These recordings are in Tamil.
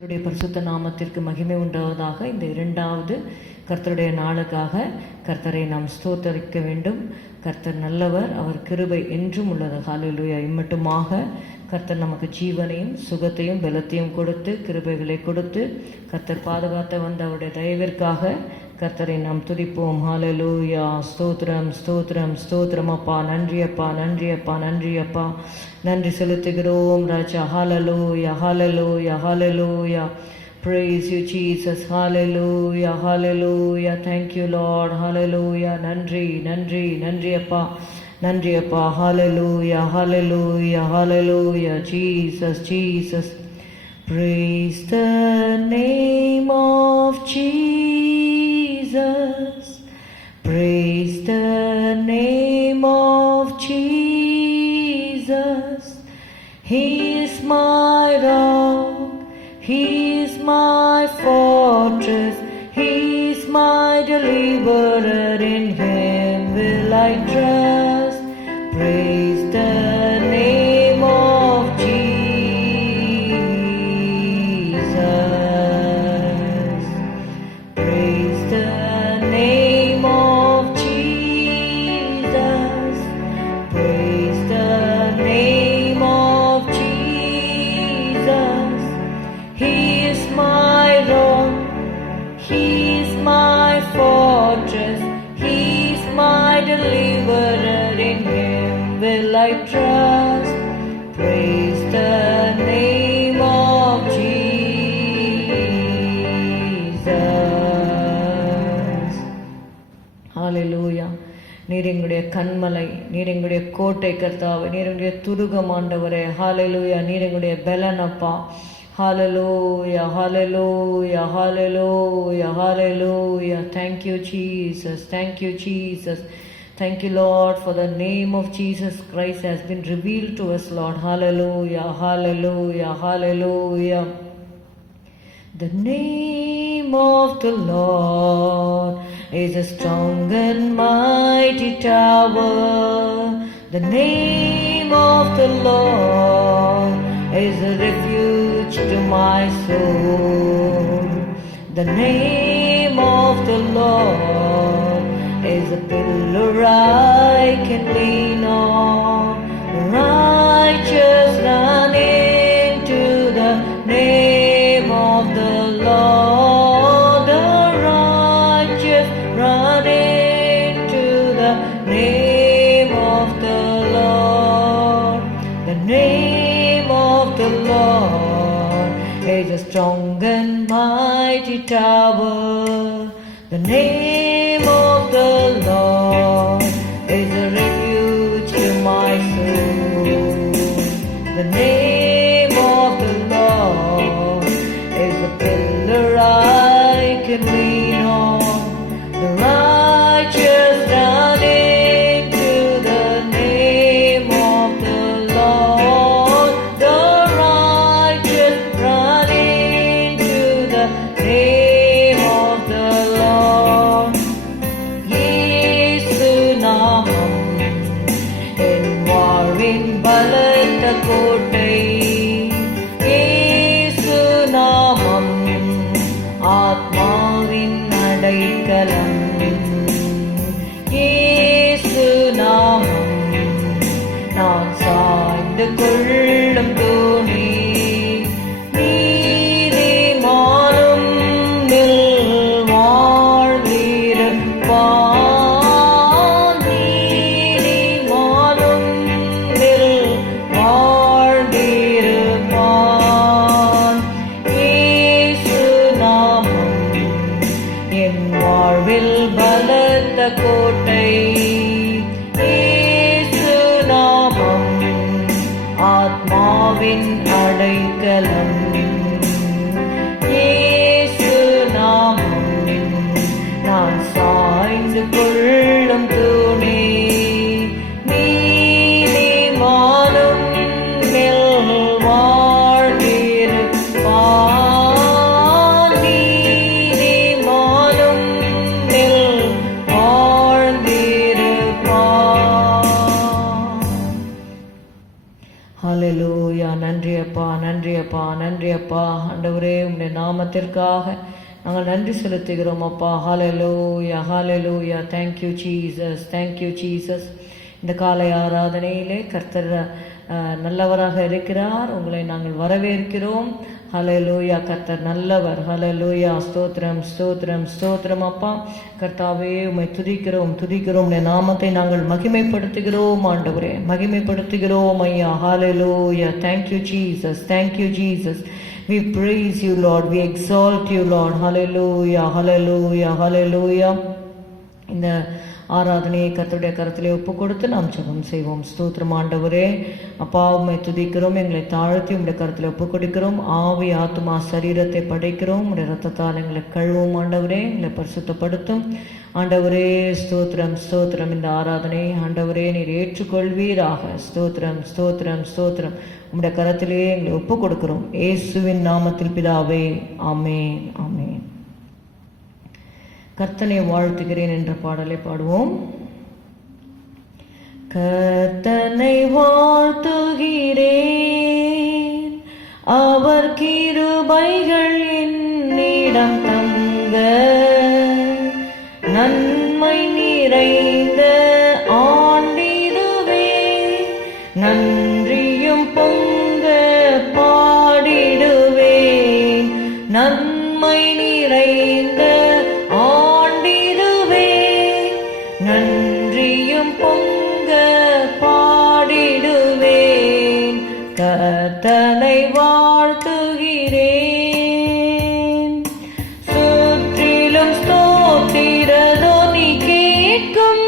கர்த்தருடைய பரிசுத்த நாமத்திற்கு மகிமை உண்டாவதாக. இந்த இரண்டாவது கர்த்தருடைய நாளுக்காக கர்த்தரை நாம் ஸ்தோத்தரிக்க வேண்டும். கர்த்தர் நல்லவர், அவர் கிருபை என்றும் உள்ளது. ஹல்லேலூயா. இம்மட்டுமாக கர்த்தர் நமக்கு ஜீவனையும் சுகத்தையும் பலத்தையும் கொடுத்து கிருபைகளை கொடுத்து கர்த்தர் பாதுகாத்த வந்த அவருடைய தயவிற்காக கர்த்தரை நாம் துதிப்போம். ஹல்லேலூயா. ஸ்தோத்திரம் ஸ்தோத்திரம் ஸ்தோத்திரம் அப்பா. நன்றி அப்பா, நன்றி அப்பா, நன்றி அப்பா. நன்றி செலுத்துகிறோம் ராஜா. ஹல்லேலூயா ஹல்லேலூயா ஹல்லேலூயா. Praise you Jesus. Hallelujah hallelujah. Thank you Lord. Hallelujah. நன்றி நன்றி நன்றி அப்பா, நன்றி அப்பா. Hallelujah hallelujah hallelujah. Jesus Jesus. Praise the name of Jesus. Praise the name of Jesus. He is my rock, He is my fortress, He is my deliverer, in Him will I trust. Praise the name of Jesus. Praise the name of Jesus. Praise the name of Jesus. He is my rock, He is my fortress, He is my deliverer, in Him will I trust. Praise the name of Jesus. Hallelujah. நீர் எங்களுடைய கண்மலை, நீர் எங்களுடைய கோட்டை கர்த்தாவே, நீர் எங்களுடைய துருகம் ஆண்டவரே. ஹalleluya. நீர் எங்களுடைய பலன் அப்பா. Hallelujah hallelujah hallelujah hallelujah. Thank you Jesus, thank you Jesus, thank you Lord, for the name of Jesus Christ has been revealed to us Lord. Hallelujah hallelujah hallelujah. The name of the Lord is a strong and mighty tower. The name of the Lord is a refuge to my soul. The name of the Lord is a pillar I can lean on. The righteous run into the name of the Lord. The righteous run into the name of the Lord. The name of the Lord is a strong and mighty tower. The name of the Lord is a refuge to my soul. The name of the Lord is a pillar I can lean on. The righteous run into the name of the Lord. The righteous run into the name of the Lord. இயேசு நாமம் என் வாழ்வின் பலத்த கோட்டை. இயேசு நாமம் ஆத்மாவின் அடைக்கலம். இயேசு நாமம் நான் சாய்ந்து கொள்ளும் தோணி. நீரே மாறும் நன்றி அப்பா, நன்றி அப்பா. ஆண்டவரே, உம்முடைய நாமத்திற்காக நாங்கள் நன்றி செலுத்துகிறோம் அப்பா. Hallelujah, hallelujah. Thank you Jesus, thank you Jesus. இந்த காலை ஆராதனையிலே கர்த்தர் நல்லவராக இருக்கிறார். உங்களை நாங்கள் வரவேற்கிறோம். ஹல்லேலூயா. கர்த்தர் நல்லவர். ஹல்லேலூயா. ஸ்தோத்திரம், ஸ்தோத்திரம், ஸ்தோத்திரம் அப்பா. கர்த்தாவே, உம்மை துதிக்கிறோம், துதிக்கிறோம். உம்முடைய நாமத்தை நாங்கள் மகிமைப்படுத்துகிறோம் ஆண்டவரே, மகிமைப்படுத்துகிறோம் ஐயா. Hallelujah. Thank you Jesus, thank you Jesus. We praise you, Lord. We exalt you, Lord. Hallelujah, hallelujah, hallelujah. இந்த ஆராதனையை கர்த்தருடைய கரத்திலே ஒப்பு கொடுத்து நாம் ஜெபம் செய்வோம். ஸ்தோத்திரம் ஆண்டவரே. அப்பா, உம்மை துதிக்கிறோம், எங்களை தாழ்த்தி உம்முடைய கரத்திலே ஒப்பு கொடுக்கிறோம். ஆவி, ஆத்துமா, சரீரத்தை படைக்கிறோம். உம்முடைய ரத்தத்தால் எங்களை கழுவும் ஆண்டவரே, எங்களை பரிசுத்தப்படுத்தும் ஆண்டவரே. ஸ்தோத்திரம், ஸ்தோத்திரம். இந்த ஆராதனை ஆண்டவரே நீர் ஏற்றுக்கொள்வீராக. ஸ்தோத்திரம், ஸ்தோத்திரம், ஸ்தோத்திரம். உம்முடைய கரத்திலே எங்களை ஒப்பு கொடுக்கிறோம். இயேசுவின் நாமத்தில் பிதாவே, ஆமென், ஆமென். கர்த்தனை வாழ்த்துகிறேன் என்ற பாடலை பாடுவோம். கர்த்தனை வாழ்த்துகிறேன், அவர் கிருபைகள் என்னிடம் தங்க, நன்மை நிறைந்த ஆண்டிடுவே, நன்றியும் பொங்க பாடிடுவேன், நன்மை நிறைந்த நன்றியும் பொங்க பாடிடுவேன், கர்த்தனை வாழ்த்துகிறேன். சுற்றிலும் ஸ்தோத்திரதொனி கேட்கும்,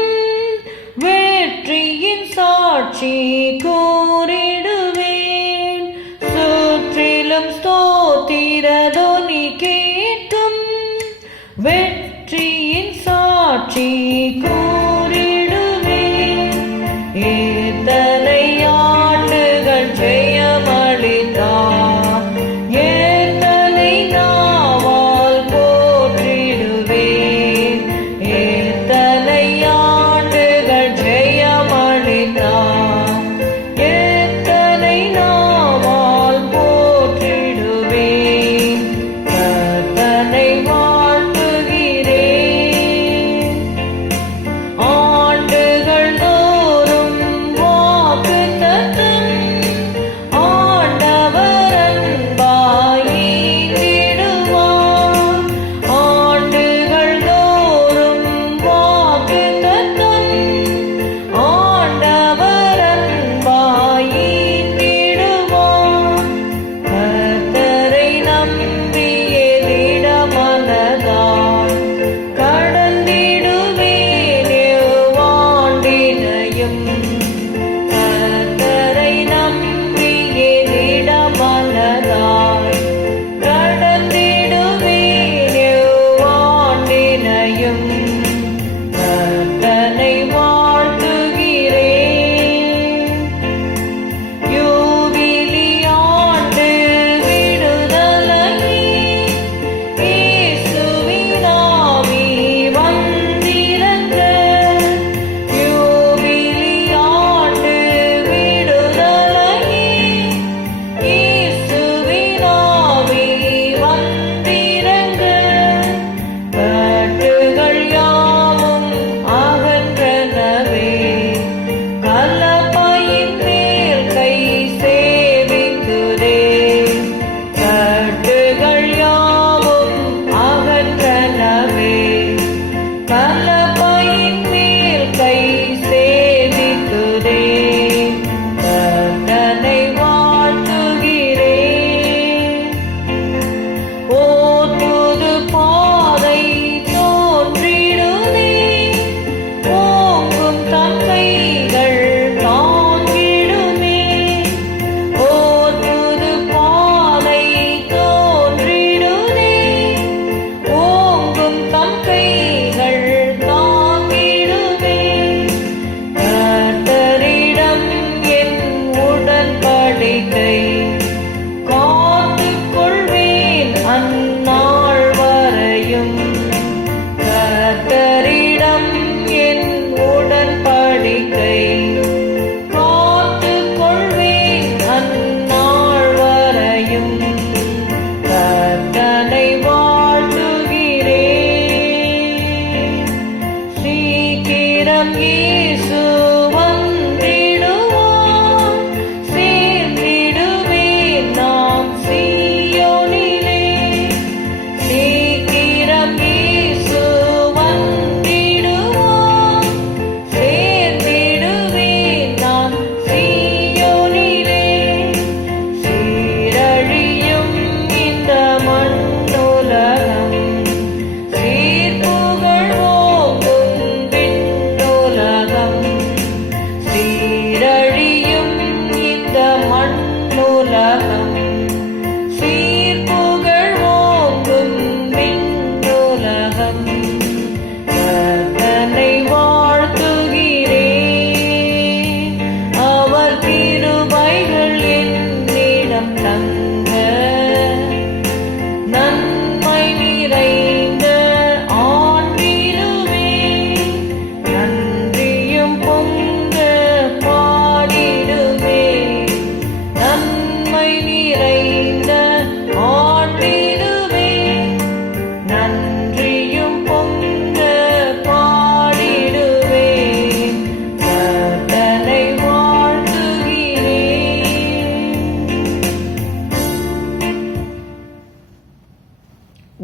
வெற்றியின் சாட்சி கூறிடுவேன். சுற்றிலும் ஸ்தோத்திரதொனி கேட்கும்,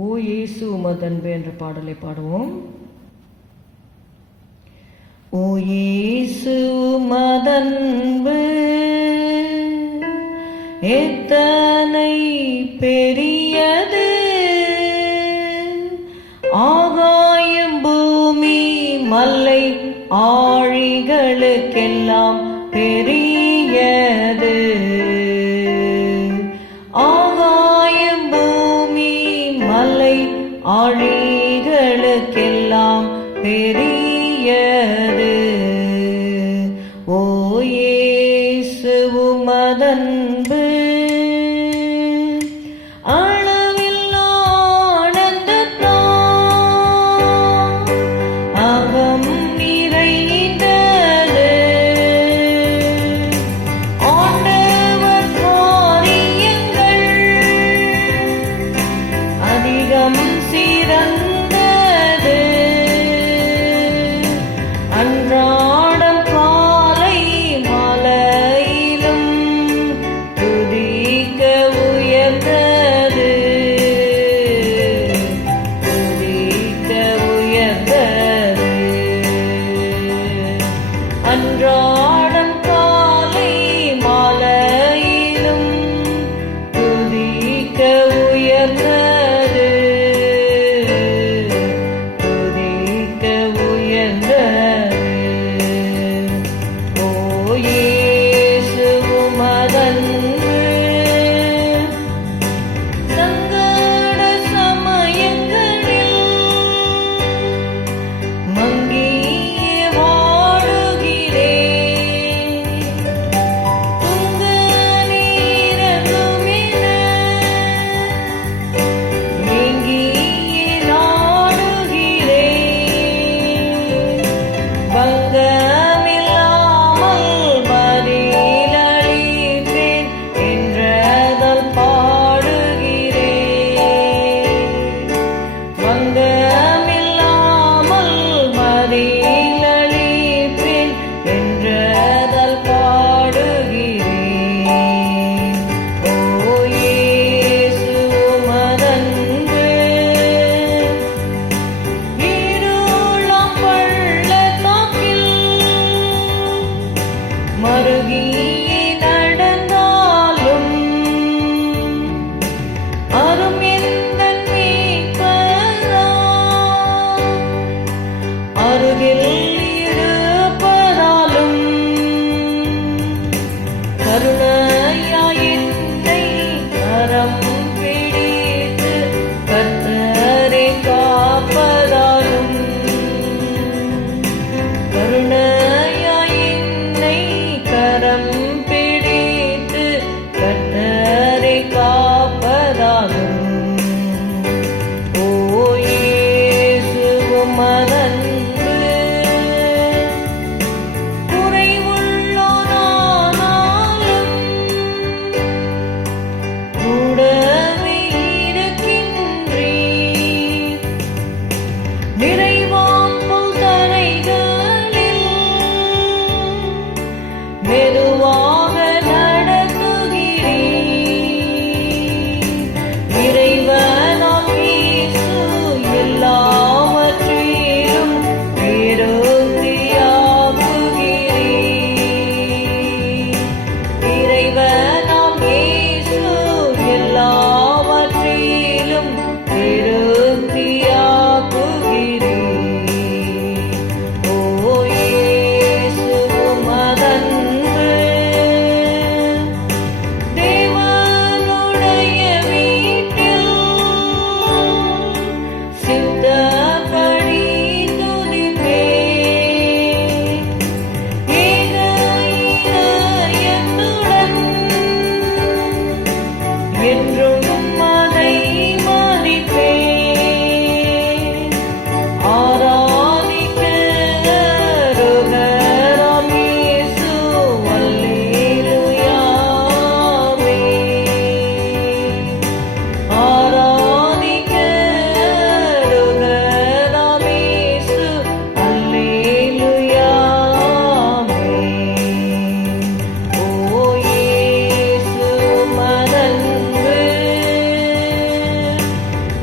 ஓ இயேசு உமதன்பு என்ற பாடலை பாடுவோம். ஓ இயேசு உமதன்பு எத்தனை பெரியது, ஆகாயம் பூமி மல்லை ஆழிகளுக்கெல்லாம் பெரியது. ஆகாயம் பூமி மல்லை ஆழிகளுக்கெல்லாம் பெரியது. ஓ இயேசு உமதன்பு சிறந்தது.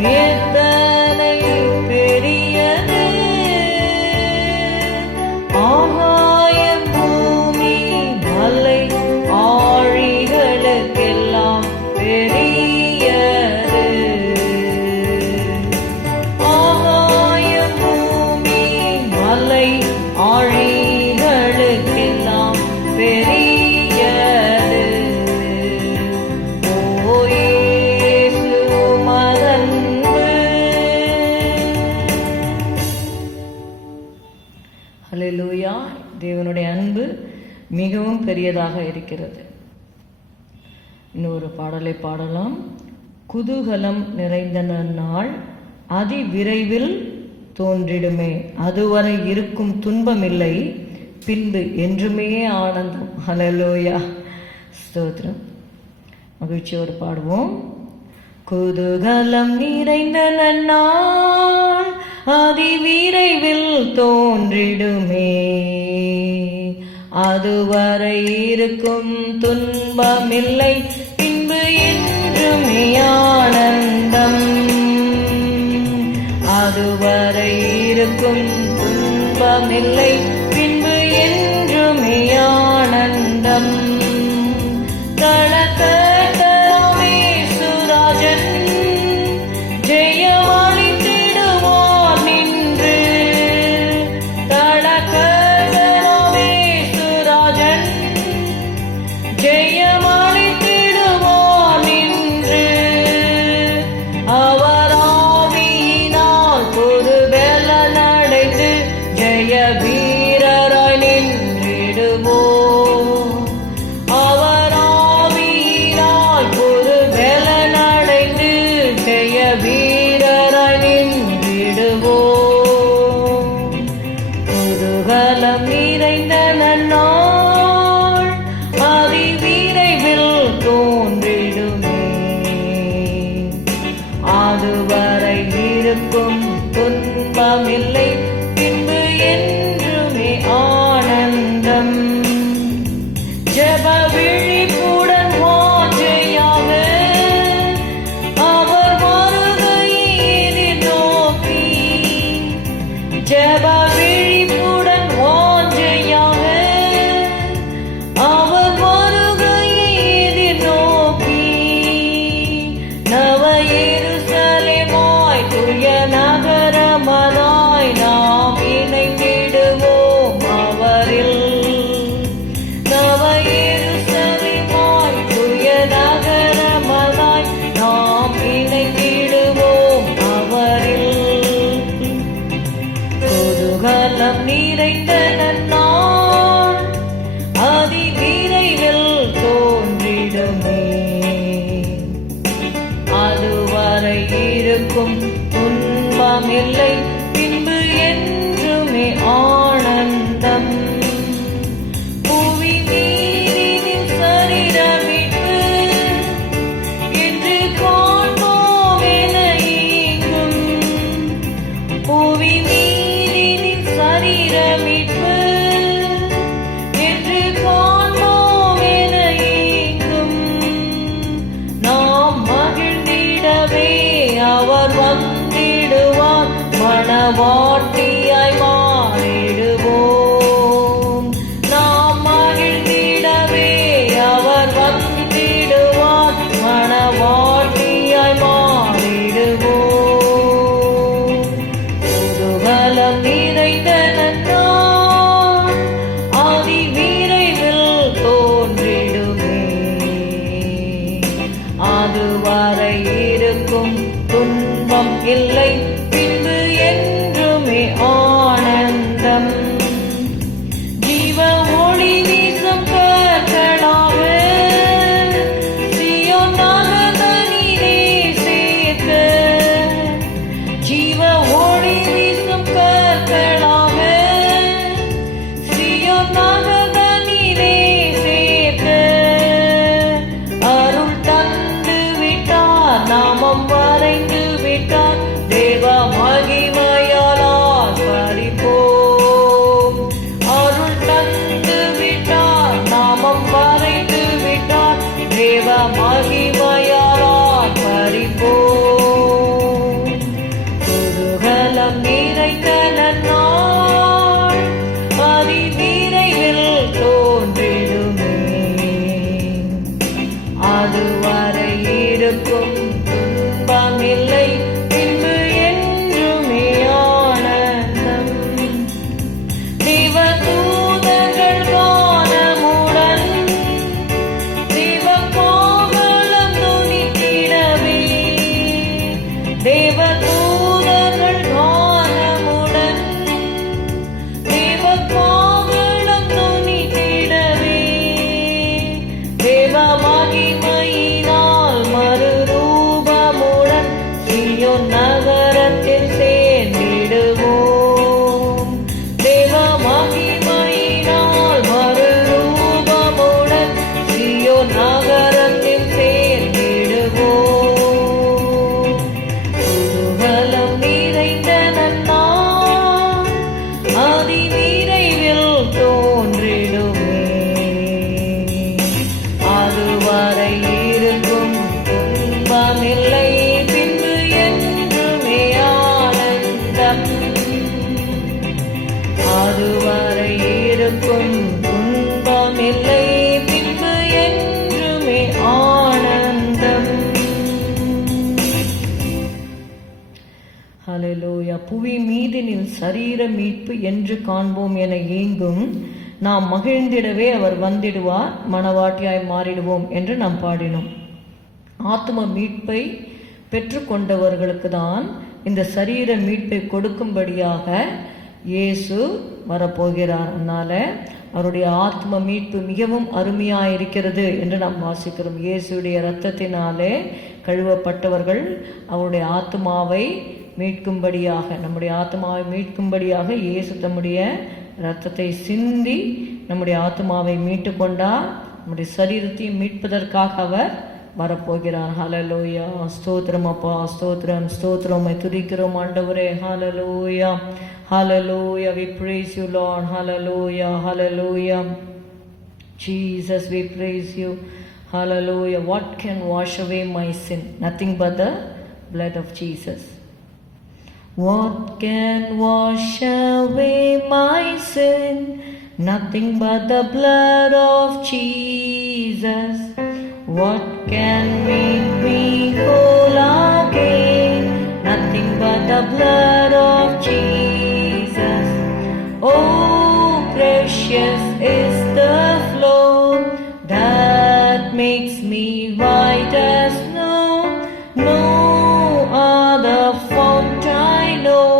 எத்தனை பெரியது ஆகாயம் பூமி மலை ஆழிகளுக்கெல்லாம் பெரியது. ஆகாயம் பூமி மலை ஆழிகளுக்கெல்லாம் பெரியது. ஓ இயேசு மதன்பு. ஹல்லேலூயா. தேவனுடைய அன்பு மிகவும் பெரியதாக இருக்கிறது. இன்னொரு பாடலை பாடலாம். குதூகலம் நிறைந்த நாள் அதி விரைவில் தோன்றிடுமே, அதுவரை இருக்கும் துன்பமில்லை, பின்பு என்றுமே ஆனந்தம். ஹல்லேலூயா. ஸ்தோத்திரம். மகிழ்ச்சியோடு பாடுவோம். குதூகலம் நிறைந்த நன்னாள் அதி விரைவில் தோன்றிடுமே, அதுவரை இருக்கும் துன்பமில்லை, பின்பு என்றுமே ஆனந்தம். அதுவரை இருக்கும் துன்பமில்லை, பின்பு என்றுமே ஆனந்தம். தளக்கர்த்தராமே சுராஜன் ஜெயமளித்திடுவார் நின்று. தளக்கர்த்தராமே சுராஜன் ஜெயமளித்திடுவார் நின்று. அவர் ஆவியினால் புது பெலன் அடைந்து ஜெய வீரராய் நின்றிடுவோம். அவர் ஆவியினால் புது பெலன் அடைந்து ஜெய வீரராய் நின்றிடுவோம். குதூகலம் நிறைந்த நன்னாள் அதி விரைவில் தோன்றிடுமே, அதுவரை இருக்கும் துன்பமில்லை, பின்பு என்றுமே ஆனந்தம். ஜெப விழிப்புடன் வாஞ்சையாக அவர் வருகையை எதிர்நோக்கி. ஜெப விழிப்புடன் வாஞ்சையாக அவர் வருகையை எதிர்நோக்கி. நவ எருசலேமாய் தூய நகரமதாய் நாம் இணைந்திடுவோம் அவரில். நவ எருசலேமாய் தூய நகரமதாய் நாம் இணைந்திடுவோம் அவரில். குதூகலம் நிறைந்த நன்னாள் அதி விரைவில் தோன்றிடுமே, அதுவரை இருக்கும் துன்பமில்லை, பின்பு என்றுமே ஆனந்தம். புவி நீரினின் சரீரமிட்டு என்று காண்போம் என ஏங்கும். புவி நீரினின் சரீரமிட்டு என்று காண்போம் என ஏங்கும். நாம் மகிழ்ந்திடவே அவர் வந்திடுவார், மணவாட்டியாய் மாறிடுவோம். நாம் மகிழ்ந்திடவே அவர் வந்திடுவார், மணவாட்டியாய் மாறிடுவோம். குதூகலம் நிறைந்த நன்னாள் அதி விரைவில் தோன்றிடுமே, அதுவரை இருக்கும் துன்பம் இல்லை, பின்பு என்றுமே ஆனந்தம். ஜீவ ஒளி வீசும் கற்களாக சீயோன் நகரிலே சேர்க்க. ஜீவ ஒளி வீசும் கற்களாக சீயோன் நகரிலே சேர்க்க. அருள் தந்து விட்டார், நாமம் வரைந்து விட்டார், தேவ தேவதூதர்கள் கானமுடன் தேவகாகளம் துணித்திடவே தேவ மகிமையினால் மறுரூபமுடன் சீயோன் நகரத்தில் சேர்ந்திடுவோம். தேவ மகிமையினால் மறுரூபமுடன் சீயோன் நகரத்தில் சேர்ந்திடுவோம். குதூகலம் நிறைந்த நன்னாள் அதிவிரைவில் தோன்றிடுமே. அதுவரை இருக்கும் துன்பமில்லை, பின்பு என்றுமே ஆனந்தம். அதுவரை இருக்கும் துன்பமில்லை, பின்பு என்றுமே ஆனந்தம். ஹல்லேலூயா. புவி மீதினில் சரீர மீட்பு என்று காண்போம் என ஏங்கும் நாம் மகிழ்ந்திடவே அவர் வந்திடுவார், மணவாட்டியாய் மாறிடுவோம் என்று நாம் பாடினோம். ஆத்ம மீட்பை பெற்றுக்கொண்டவர்களுக்கு தான் இந்த சரீர மீட்பை கொடுக்கும்படியாக இயேசு வரப்போகிறார். அதனால அவருடைய ஆத்ம மீட்பு மிகவும் அருமையாக இருக்கிறது என்று நாம் வாசிக்கிறோம். இயேசுடைய இரத்தத்தினாலே கழுவப்பட்டவர்கள் அவருடைய ஆத்மாவை மீட்கும்படியாக, நம்முடைய ஆத்மாவை மீட்கும்படியாக இயேசு தம்முடைய இரத்தத்தை சிந்தி நம்முடைய ஆத்மாவை மீட்டு கொண்டார். நம்முடைய சரீரத்தையும் மீட்பதற்காக அவர் வரப்போகிறார். ஹல்லேலூயா. ஸ்தோத்திரம் அப்பா, ஸ்தோத்திரம் ஸ்தோத்திரம். துதிக்கிறோம் ஆண்டவரே. ஹல்லேலூயா ஹல்லேலூயா. We praise you Lord. Hallelujah hallelujah. Jesus, we praise you. Hallelujah. What can wash away my sin? Nothing but the blood of Jesus. What can wash away my sin? Nothing but the blood of Jesus. What can make me whole again? Nothing but the blood of Jesus. Oh, precious is the flow that makes me white as snow. No other fount I know.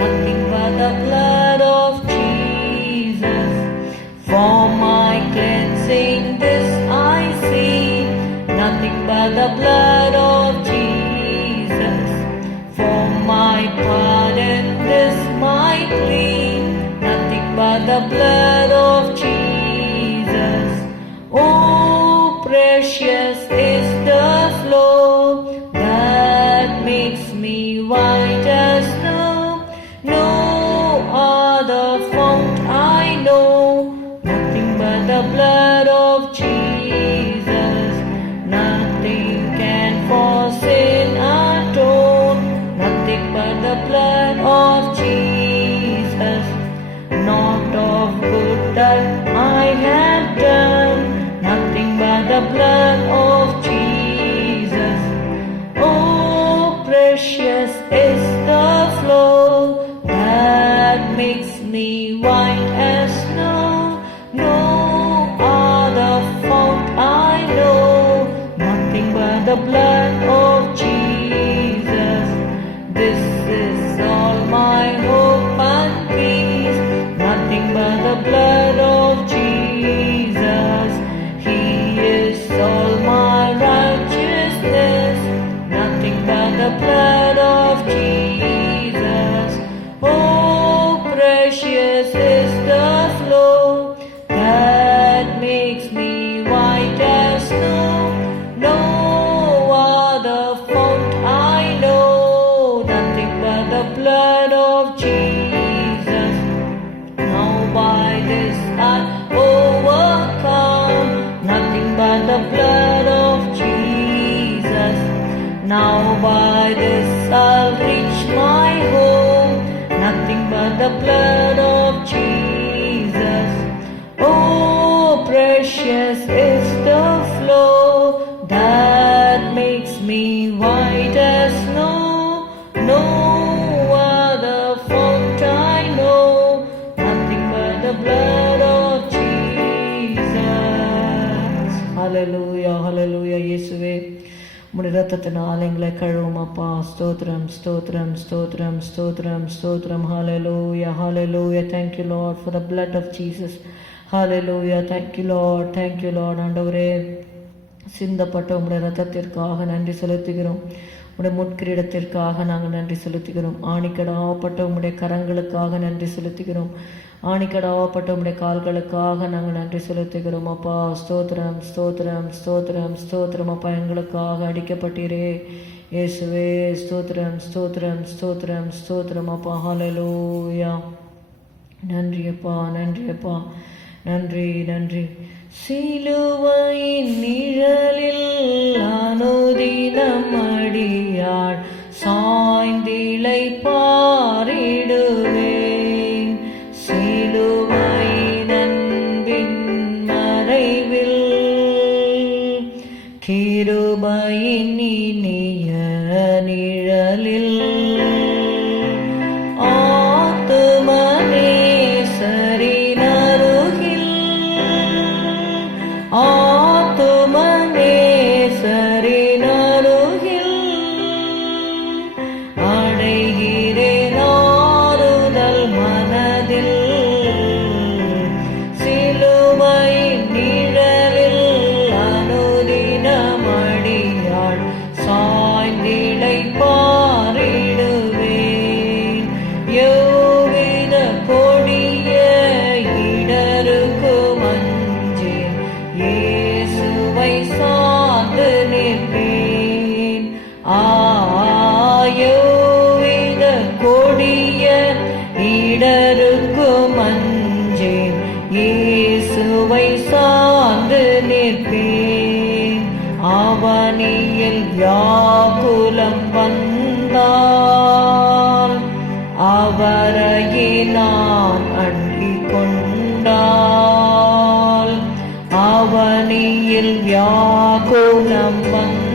Nothing but the blood of Jesus. For my cleansing this I see. Nothing but the blood of Jesus. For my pardon this my plea. Nothing but the blood of Jesus. Oh, precious is the flow that makes me white as snow. No other fount I know. Nothing but the blood of Jesus. Nothing can for sin atone. Nothing but the blood of Jesus. Not of good that I have done. Nothing but the blood of Jesus. Oh, precious is the flow that makes me white as snow. No other fount I know. Nothing but the blood of Jesus. This is all my hope and peace. Nothing but the blood of Jesus. He is all my righteousness. Nothing but the blood of Jesus. Oh, precious is the flow that makes me white as snow. No other fount I know. Nothing but the blood of Jesus. Now by this I overcome. Nothing but the blood of Jesus. Now by this I'll reach my home. Nothing but the blood of Jesus. Oh, precious is the flow that makes me white as snow. No other fount I know. Nothing but the blood of Jesus. Hallelujah hallelujah. இயேசுவே உம்முடைய இரத்தத்தினால் எங்களை கழுவும் அப்பா. ஸ்தோத்திரம் ஸ்தோத்திரம் ஸ்தோத்திரம் ஸ்தோத்திரம் ஸ்தோத்திரம். ஹalleluya hallelujah. Thank you Lord for the blood of Jesus. Hallelujah. Thank you Lord. Thank you Lord. ஆண்டவரே, சிந்தப்பட்ட உம்முடைய இரத்தத்திற்காக நன்றி செலுத்துகிறோம். உம்முடைய முட்கிரீடத்திற்காக நாங்கள் நன்றி செலுத்துகிறோம். ஆணிக்கடாவப்பட்ட உம்முடைய கரங்களுக்காக நன்றி செலுத்துகிறோம். ஆணிக்கடாவப்பட்ட உம்முடைய கால்களுக்காக நாங்கள் நன்றி செலுத்துகிறோம் அப்பா. ஸ்தோத்திரம் ஸ்தோத்திரம் ஸ்தோத்திரம் ஸ்தோத்திரம் அப்பா. எங்களுக்காக அடிக்கப்பட்டீரே இயேசுவே. ஸ்தோத்திரம் ஸ்தோத்திரம் ஸ்தோத்திரம் ஸ்தோத்திரம் அப்பா. ஹalleluya. நன்றி அப்பா, நன்றி அப்பா, நன்றி நன்றி. சிலுவையின் நிழலில் அனுதினம் அடியாள் சாய்ந்திலை பாரிடுவேன். சிலுவையின் அன்பின் மறைவில் கிருபையின் இனிய நிழலில் அவனியில் வியாகுலம் வந்தால் அவரையே நான் அண்டிக் கொண்டால். அவனியில் வியாகுலம் வந்தால்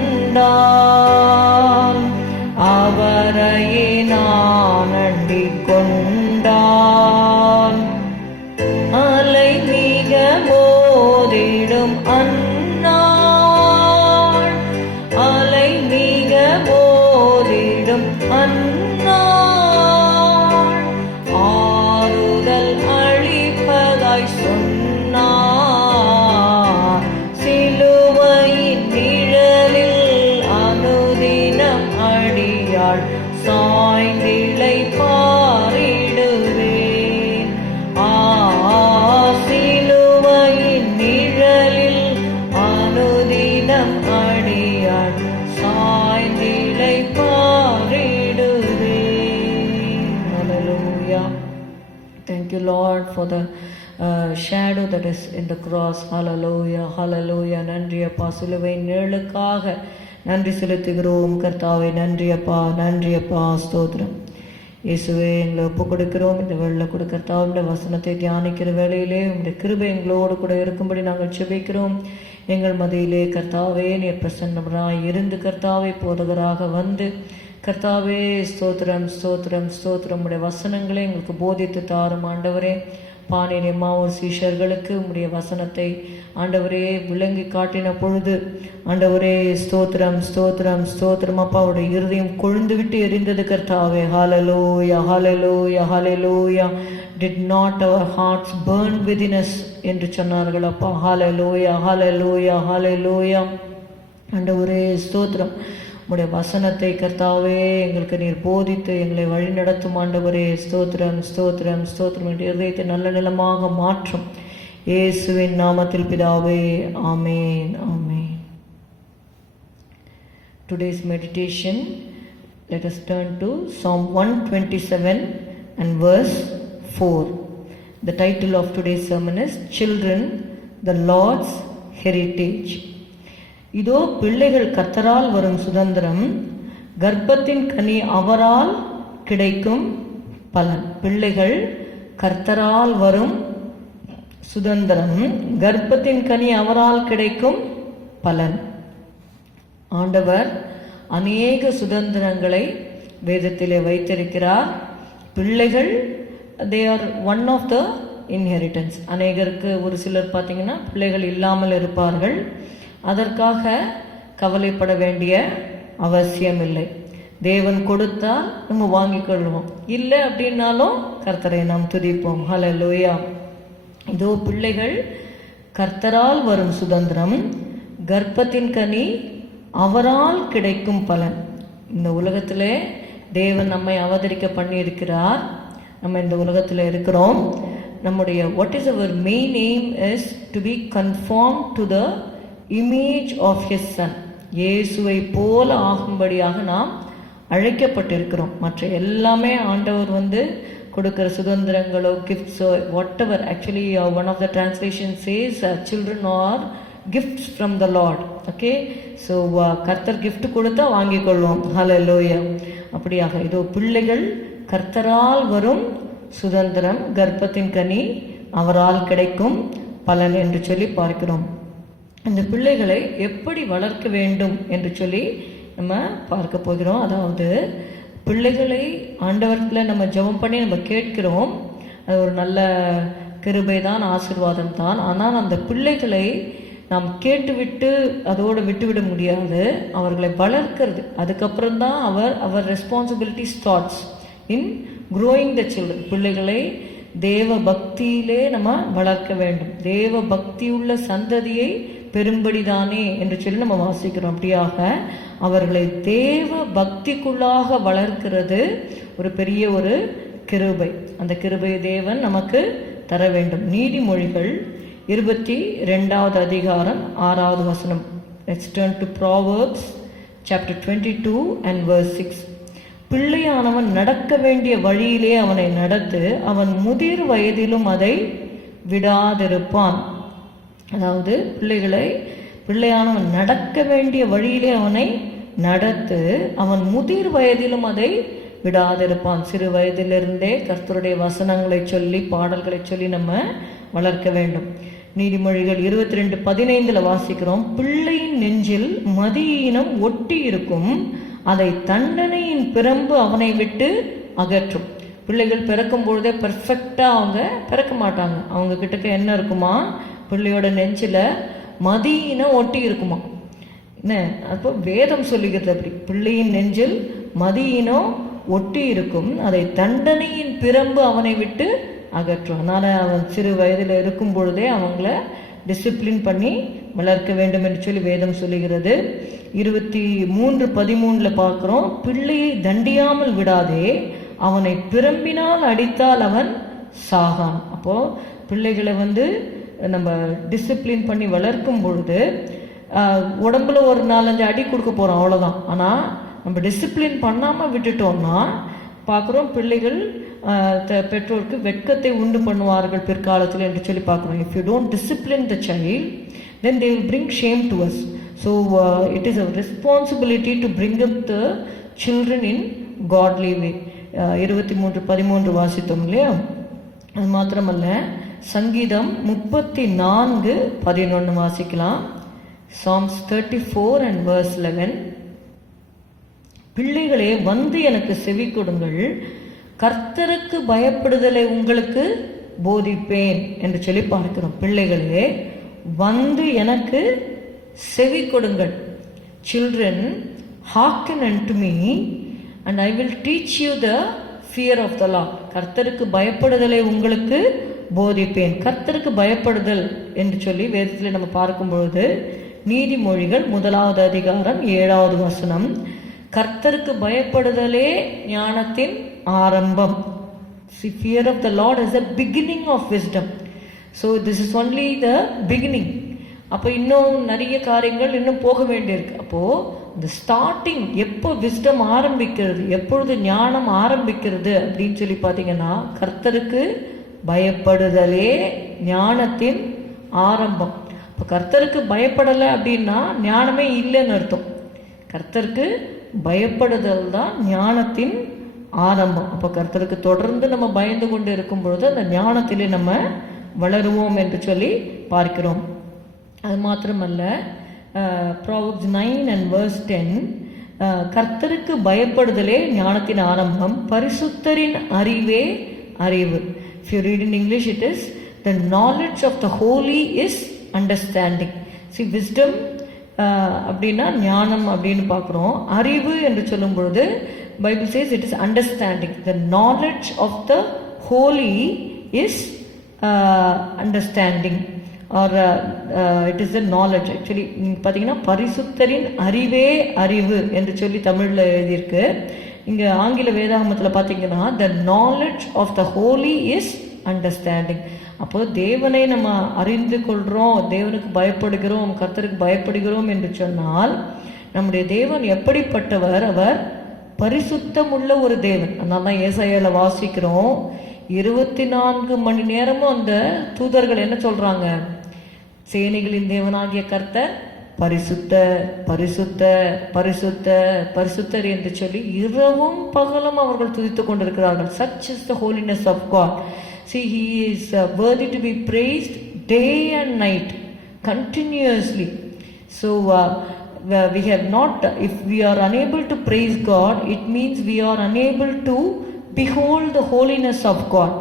அவரையே நான் அண்டிக் கொண்டால். அலை மிக மோதிடும் ஆறுதல் அளிப்பதாய் சொன்னார். சிலுவையின் நிழலில் அனுதினம் அடியாள் சாய்ந்திலை பாரிடுவேன். சிலுவையின் நிழலில் அனுதினம் அடியாள் சாய்ந்திலை Thank you Lord for the shadow that is in the cross. Hallelujah hallelujah. நன்றி அப்பா. சிலுவை நிழலுக்காக நன்றி செலுத்துகிறோம் கர்த்தாவே. நன்றி அப்பா, நன்றி அப்பா. ஸ்தோத்திரம் இயேசுவே. எங்களை ஒப்பு கொடுக்கிறோம். இந்த வேளையில கூட கர்த்தாவுடைய வசனத்தை தியானிக்கிற வேளையிலே உங்களுடைய கிருபை எங்களோடு கூட இருக்கும்படி நாங்கள் செபிக்கிறோம். எங்கள் மத்தியிலே கர்த்தாவே நீர் பிரசன்னராய் இருந்து கர்த்தாவே போதகராக வந்து கர்த்தாவே ஸ்தோத்திரம் ஸ்தோத்திரம் ஸ்தோத்திரம். உடைய வசனங்களை எங்களுக்கு போதித்து தாரும் ஆண்டவரே. பானினியம்மா ஒரு சீஷர்களுக்கு உடைய வசனத்தை ஆண்டவரே விளங்கி காட்டின பொழுது ஆண்டவரே ஸ்தோத்திரம் ஸ்தோத்திரம் ஸ்தோத்திரம் அப்பா. அவருடைய இருதயம் கொழுந்து விட்டு எரிந்தது கர்த்தாவே. ஹalleluya hallelujah hallelujah. Did not our hearts burn within us என்று சொன்னார்கள் அப்பா. ஹalleluya hallelujah hallelujah. ஆண்டவரே ஸ்தோத்திரம். உடைய வசனத்தை கர்த்தாவே எங்களுக்கு நீர் போதித்து எங்களை வழி நடத்தும் ஆண்டவரே. ஸ்தோத்திரம் ஸ்தோத்திரம் ஸ்தோத்திரம். என்ற இதயத்தை நல்ல நிலமாக மாற்றும் இயேசுவின் நாமத்தில் பிதாவே. ஆமென் ஆமென். Today's meditation, let us turn to Psalm 127 and verse 4. The title of today's sermon is Children, the Lord's Heritage. இதோ பிள்ளைகள் கர்த்தரால் வரும் சுதந்திரம், கர்ப்பத்தின் கனி அவரால் கிடைக்கும் பலன். பிள்ளைகள் கர்த்தரால் வரும் சுதந்திரம், கர்ப்பத்தின் கனி அவரால் கிடைக்கும் பலன். ஆண்டவர் அநேக சுதந்திரங்களை வேதத்திலே வைத்திருக்கிறார். பிள்ளைகள் they are one of the inheritance. அநேகருக்கு ஒரு சிலர் பார்த்தீங்கன்னா பிள்ளைகள் இல்லாமல் இருப்பார்கள். அதற்காக கவலைப்பட வேண்டிய அவசியம் இல்லை. தேவன் கொடுத்தால் நம்ம வாங்கிக் கொள்வோம், இல்லை அப்படின்னாலும் கர்த்தரை நாம் துதிப்போம். ஹல்லேலூயா. இதோ பிள்ளைகள் கர்த்தரால் வரும் சுதந்திரம், கர்ப்பத்தின் கனி அவரால் கிடைக்கும் பலன். இந்த உலகத்திலே தேவன் நம்மை அவதரிக்க பண்ணி இருக்கிறார். நம்ம இந்த உலகத்தில் இருக்கிறோம். நம்முடைய what is our main aim is to be conform to the image of his son. இயேசுவை போல ஆகும்படியாக நாம் அழைக்கப்பட்டிருக்கிறோம். மற்ற எல்லாமே ஆண்டவர் கொடுக்கிற சுதந்திரங்களோ கிஃப்ட்ஸோ whatever. Actually one of the translation says children are gifts from the lord. Okay, so கர்த்தர் கிஃப்ட் கொடுத்தா வாங்கிக் கொள்வோம். ஹல்லேலூயா. அப்படியாக இதோ பிள்ளைகள் கர்த்தரால் வரும் சுதந்திரம், கர்ப்பத்தின் கனி அவரால் கிடைக்கும் பலன் என்று சொல்லி பார்க்கிறோம். இந்த பிள்ளைகளை எப்படி வளர்க்க வேண்டும் என்று சொல்லி நம்ம பார்க்க போகிறோம். அதாவது பிள்ளைகளை ஆண்டவரத்தில் நம்ம ஜெபம் பண்ணி நம்ம கேட்கிறோம். அது ஒரு நல்ல கிருபை தான், ஆசீர்வாதம் தான். ஆனால் அந்த பிள்ளைகளை நாம் கேட்டுவிட்டு அதோடு விட்டுவிட முடியாது. அவர்களை வளர்க்கிறது, அதுக்கப்புறம் தான் our responsibility starts in growing the children. பிள்ளைகளை தேவ பக்தியிலே நம்ம வளர்க்க வேண்டும். தேவ பக்தி உள்ள சந்ததியை பெரும்படிதானே என்று சொல்லி நம்ம வாசிக்கிறோம். அப்படியாக அவர்களை தேவ பக்திக்குள்ளாக வளர்க்கிறது ஒரு பெரிய ஒரு கிருபை. அந்த கிருபை தேவன் நமக்கு தர வேண்டும். நீதிமொழிகள் 22வது அதிகாரம் 6வது வசனம். Let's turn to Proverbs chapter 22 and verse 6. பிள்ளையானவன் நடக்க வேண்டிய வழியிலே அவனை நடத்து, அவன் முதிர் வயதிலும் அதை விடாதிருப்பான். அதாவது பிள்ளையானவன் நடக்க வேண்டிய வழியிலே அவனை நடத்து, அவன் முதிர் வயதிலும் அதை விடாதிருப்பான். சிறு வயதிலிருந்தே கர்த்தருடைய வசனங்களை சொல்லி பாடல்களை சொல்லி நம்ம வளர்க்க வேண்டும். நீதிமொழிகள் 22:15 வாசிக்கிறோம். பிள்ளையின் நெஞ்சில் மதியீனம் ஒட்டி இருக்கும், அதை தண்டனையின் பிரம்பு அவனை விட்டு அகற்றும். பிள்ளைகள் பிறக்கும் பொழுதே பெர்ஃபெக்டா அவங்க பிறக்க மாட்டாங்க. அவங்க கிட்டக்க என்ன இருக்குமா? பிள்ளையோட நெஞ்சில மதியினம் ஒட்டி இருக்குமா. என்ன அப்போ வேதம் சொல்லுகிறது அப்படி. பிள்ளையின் நெஞ்சில் மதியினம் ஒட்டி இருக்கும், அதை தண்டனையின் பிரம்பு அவனை விட்டு அகற்றும். அதனால அவன் சிறு வயதில் இருக்கும் பொழுதே அவங்கள டிசிப்ளின் பண்ணி வளர்க்க வேண்டும் என்று சொல்லி வேதம் சொல்லுகிறது. 23:13 பார்க்கிறோம். பிள்ளையை தண்டியாமல் விடாதே, அவனை பிரம்பினால் அடித்தால் அவன் சாகான். அப்போ பிள்ளைகளை நம்ம டிசிப்ளின் பண்ணி வளர்க்கும் பொழுது உடம்புல ஒரு 4-5 அடி கொடுக்க போறோம், அவ்வளவுதான். ஆனா நம்ம டிசிப்ளின் பண்ணாம விட்டுட்டோம்னா பார்க்குறோம் பிள்ளைகள் பெற்றோருக்கு வெட்கத்தை உண்டு பண்ணுவார்கள் பிற்காலத்தில் என்று சொல்லி பார்க்குறோம். If you don't discipline the child then they will bring shame to us. So it is a responsibility to bring up the children in godly way. 23:13 வாசித்தோம் இல்லையா? அது மாத்திரமல்ல, சங்கீதம் 34:11 வாசிக்கலாம். Psalms 34 and verse 11. பிள்ளைகளே எனக்கு செவி கொடுங்கள், கர்த்தருக்கு பயப்படுதலை உங்களுக்கு போதிப்பேன் என்று சொல்லி பார்க்கிறோம். பிள்ளைகளே எனக்கு செவி கொடுங்கள். Children, hearken unto me and I will teach you the fear of the Lord. கர்த்தருக்கு பயப்படுதலை உங்களுக்கு போதிப்பேன். கர்த்தருக்கு பயப்படுதல் என்று சொல்லி வேதத்தில் நம்ம பார்க்கும் பொழுது நீதிமொழிகள் 1வது அதிகாரம் 7வது வசனம். கர்த்தருக்கு பயப்படுதலே ஞானத்தின் ஆரம்பம். Fear of the Lord is the beginning of wisdom. So this is only the beginning. அப்போ இன்னும் நிறைய காரியங்கள் இன்னும் போக வேண்டியிருக்கு. அப்போ இந்த ஸ்டார்டிங் எப்போ விஸ்டம் ஆரம்பிக்கிறது, எப்பொழுது ஞானம் ஆரம்பிக்கிறது அப்படின்னு சொல்லி பார்த்தீங்கன்னா, கர்த்தருக்கு பயப்படுதலே ஞானத்தின் ஆரம்பம். இப்போ கர்த்தருக்கு பயப்படலை அப்படின்னா ஞானமே இல்லைன்னு அர்த்தம். கர்த்தருக்கு பயப்படுதல் தான் ஞானத்தின் ஆரம்பம். அப்போ கர்த்தருக்கு தொடர்ந்து நம்ம பயந்து கொண்டு இருக்கும் பொழுது அந்த ஞானத்திலே நம்ம வளருவோம் என்று சொல்லி பார்க்கிறோம். அது மாத்திரமல்ல, Proverbs 9 and verse 10, கர்த்தருக்கு பயப்படுதலே ஞானத்தின் ஆரம்பம், பரிசுத்தரின் அறிவே அறிவு. If you read in English, it is the knowledge of the holy is understanding. See, wisdom அப்படின்னா ஞானம் அப்படின்னு பார்க்குறோம். அறிவு என்று சொல்லும் பொழுது Bible says it is understanding. The knowledge of the holy is understanding or it is the knowledge. Actually நீங்கள் பார்த்தீங்கன்னா பரிசுத்தரின் அறிவே அறிவு என்று சொல்லி தமிழில் எழுதியிருக்கு. இங்கே ஆங்கில வேதாகமத்தில் பார்த்தீங்கன்னா the knowledge of the holy is understanding. அப்போது தேவனை நம்ம அறிந்து கொள்கிறோம், தேவனுக்கு பயப்படுகிறோம், கர்த்தருக்கு பயப்படுகிறோம் என்று சொன்னால் நம்முடைய தேவன் எப்படிப்பட்டவர்? அவர் பரிசுத்தம் உள்ள ஒரு தேவன். அதனால தான் ஏசாயால வாசிக்கிறோம், 24 மணி நேரமும் அந்த தூதர்கள் என்ன சொல்றாங்க? சேனைகளின் தேவனாகிய கர்த்தர் பரிசுத்த பரிசுத்த பரிசுத்த பரிசுத்தர் என்று சொல்லி இரவும் பகலும் அவர்கள் துதித்துக் கொண்டிருக்கிறார்கள். Such is the holiness of God. See, he is worthy to be praised day and night continuously. So we have not, if we are unable to praise God, it means we are unable to behold the holiness of God.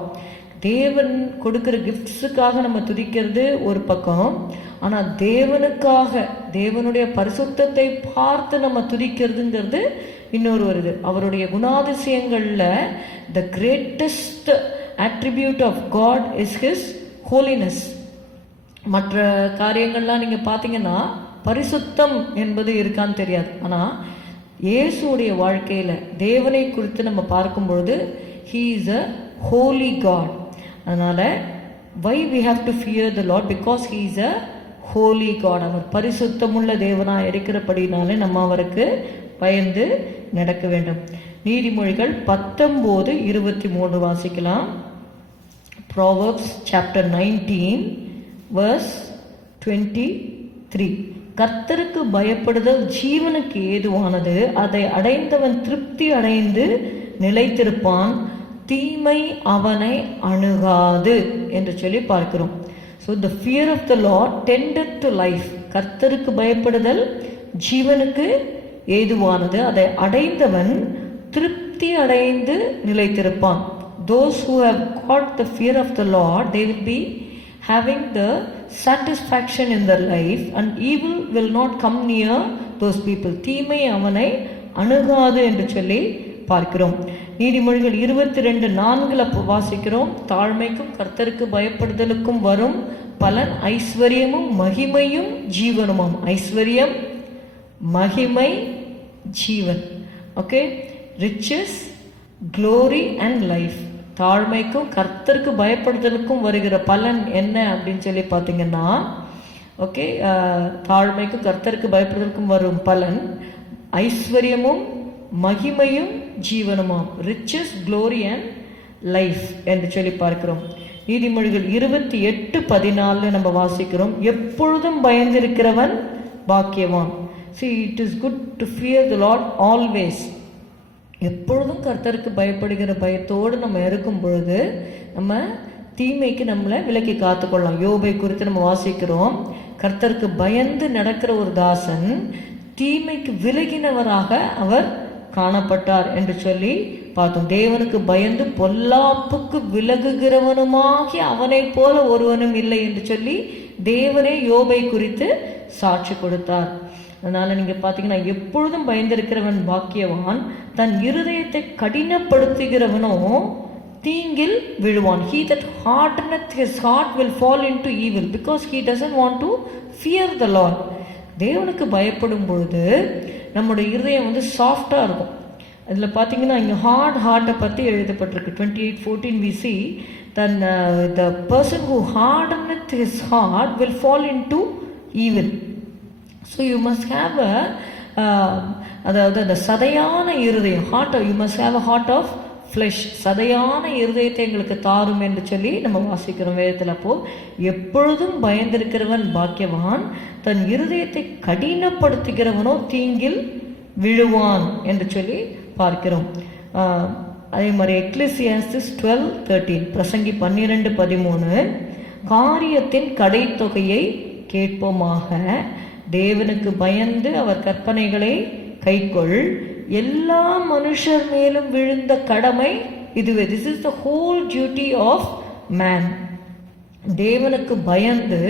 தேவன் கொடுக்கிற கிஃப்ட்ஸுக்காக நம்ம துதிக்கிறது ஒரு பக்கம், ஆனால் தேவனுக்காக தேவனுடைய பரிசுத்தத்தை பார்த்து நம்ம துதிக்கிறதுங்கிறது இன்னொரு வருது. அவருடைய குணாதிசயங்களில் the greatest attribute of God is his holiness. மற்ற காரியங்கள்லாம் நீங்கள் பார்த்தீங்கன்னா பரிசுத்தம் என்பது இருக்கான்னு தெரியாது. ஆனால் இயேசுடைய வாழ்க்கையில் தேவனை குறித்து நம்ம பார்க்கும்பொழுது he is a holy God. அதனால் why we have to fear the Lord? Because he is a holy God. அவர் பரிசுத்தமுள்ள தேவனாக இருக்கிறபடினாலே நம்ம அவருக்கு பயந்து நடக்க வேண்டும். நீதிமொழிகள் 19:23 வாசிக்கலாம். Proverbs chapter 19 verse 23. கர்த்தருக்கு பயப்படுதல் ஜீவனுக்கு ஏதுவானது, அதை அடைந்தவன் திருப்தி அடைந்து நிலைத்திருப்பான், தீமை அவனை அணுகாது என்று சொல்லி பார்க்கிறோம். So the fear of the Lord tendeth to life. கர்த்தருக்கு பயப்படுதல் ஜீவனுக்கு ஏதுவானது, அதை அடைந்தவன் திருப்தி அடைந்து நிலைத்திருப்பான். Those who have got the fear of the Lord, they will be having the satisfaction in their life, and evil will not come near those people. தீமை அவனை அணுகாது என்று சொல்லி பார்க்கிறோம். நீதிமொழிகள் 22:4 வாசிக்கிறோம், தாழ்மைக்கும் கர்த்தருக்கு பயப்படுதலுக்கும் வரும் பலன் ஐஸ்வர்யமும் மகிமையும் ஜீவனுமாம். ஐஸ்வர்யம், மகிமை, ஜீவன். Okay, riches, glory and life. தாழ்மைக்கும் கர்த்தருக்கு பயப்படுதலுக்கும் வருகிற பலன் என்ன அப்படின்னு சொல்லி பார்த்தீங்கன்னா, ஓகே, தாழ்மைக்கும் கர்த்தருக்கு பயப்படுதலுக்கும் வரும் பலன் ஐஸ்வர்யமும் மகிமையும் ஜீவனுமாம். ரிச்சஸ், க்ளோரி அண்ட் லைஃப் என்று சொல்லி பார்க்கிறோம். நீதிமொழிகள் 28:14 நம்ம வாசிக்கிறோம், எப்பொழுதும் பயந்திருக்கிறவன் பாக்கியவான். See, it is good to fear the Lord always. எப்பொழுதும் கர்த்தருக்கு பயப்படுகிற பயத்தோடு நம்ம இருக்கும் பொழுது நம்ம தீமைக்கு நம்மளை விலக்கி காத்துக்கொள்ளலாம். யோபை குறித்து நம்ம வாசிக்கிறோம், கர்த்தருக்கு பயந்து நடக்கிற ஒரு தாசன் தீமைக்கு விலகினவராக அவர் காணப்பட்டார் என்று சொல்லி பார்த்தோம். தேவனுக்கு பயந்து பொல்லாப்புக்கு விலகுகிறவனுமாகி அவனை போல ஒருவனும் இல்லை என்று சொல்லி தேவனே யோபை குறித்து சாட்சி கொடுத்தார். அதனால நீங்க பாத்தீங்கன்னா, எப்பொழுதும் பயந்திருக்கிறவன் பாக்கியவான், தன் இருதயத்தை கடினப்படுத்துகிறவனோ தீங்கில் விழுவான். He that hardeneth his heart will fall into evil, because he doesn't want to fear the Lord. தேவனுக்கு பயப்படும் பொழுது நம்முடைய இருதயம் சாஃப்டாக இருக்கும். அதில் பார்த்தீங்கன்னா இங்கே ஹார்ட்டை பற்றி எழுதப்பட்டிருக்கு. 28:14 we see then the person who hardeneth his heart will fall into evil. So you must have a அதாவது அந்த சதையான இருதயம், you must have a heart of flesh. சதையான இருதயத்தை எங்களுக்கு தாரும் என்று சொல்லி நம்ம வாசிக்கிறோம் வேதத்தில். அப்போ எப்பொழுதும் பயந்திருக்கிறவன் பாக்கியவான், தன் இருதயத்தை கடினப்படுத்துகிறவனோ தீங்கில் விழுவான் என்று சொல்லி பார்க்கிறோம். அதே மாதிரி எக்லெசியாஸ்டிஸ் 12:13, பிரசங்கி 12:13, காரியத்தின் கடைத்தொகையை கேட்போமாக, தேவனுக்கு பயந்து அவர் கற்பனைகளை கைக்கொள், எல்லா மனுஷர் மேலும் விழுந்த கடமை இதுவே. This is the whole duty of man. தேவனுக்கு பயந்து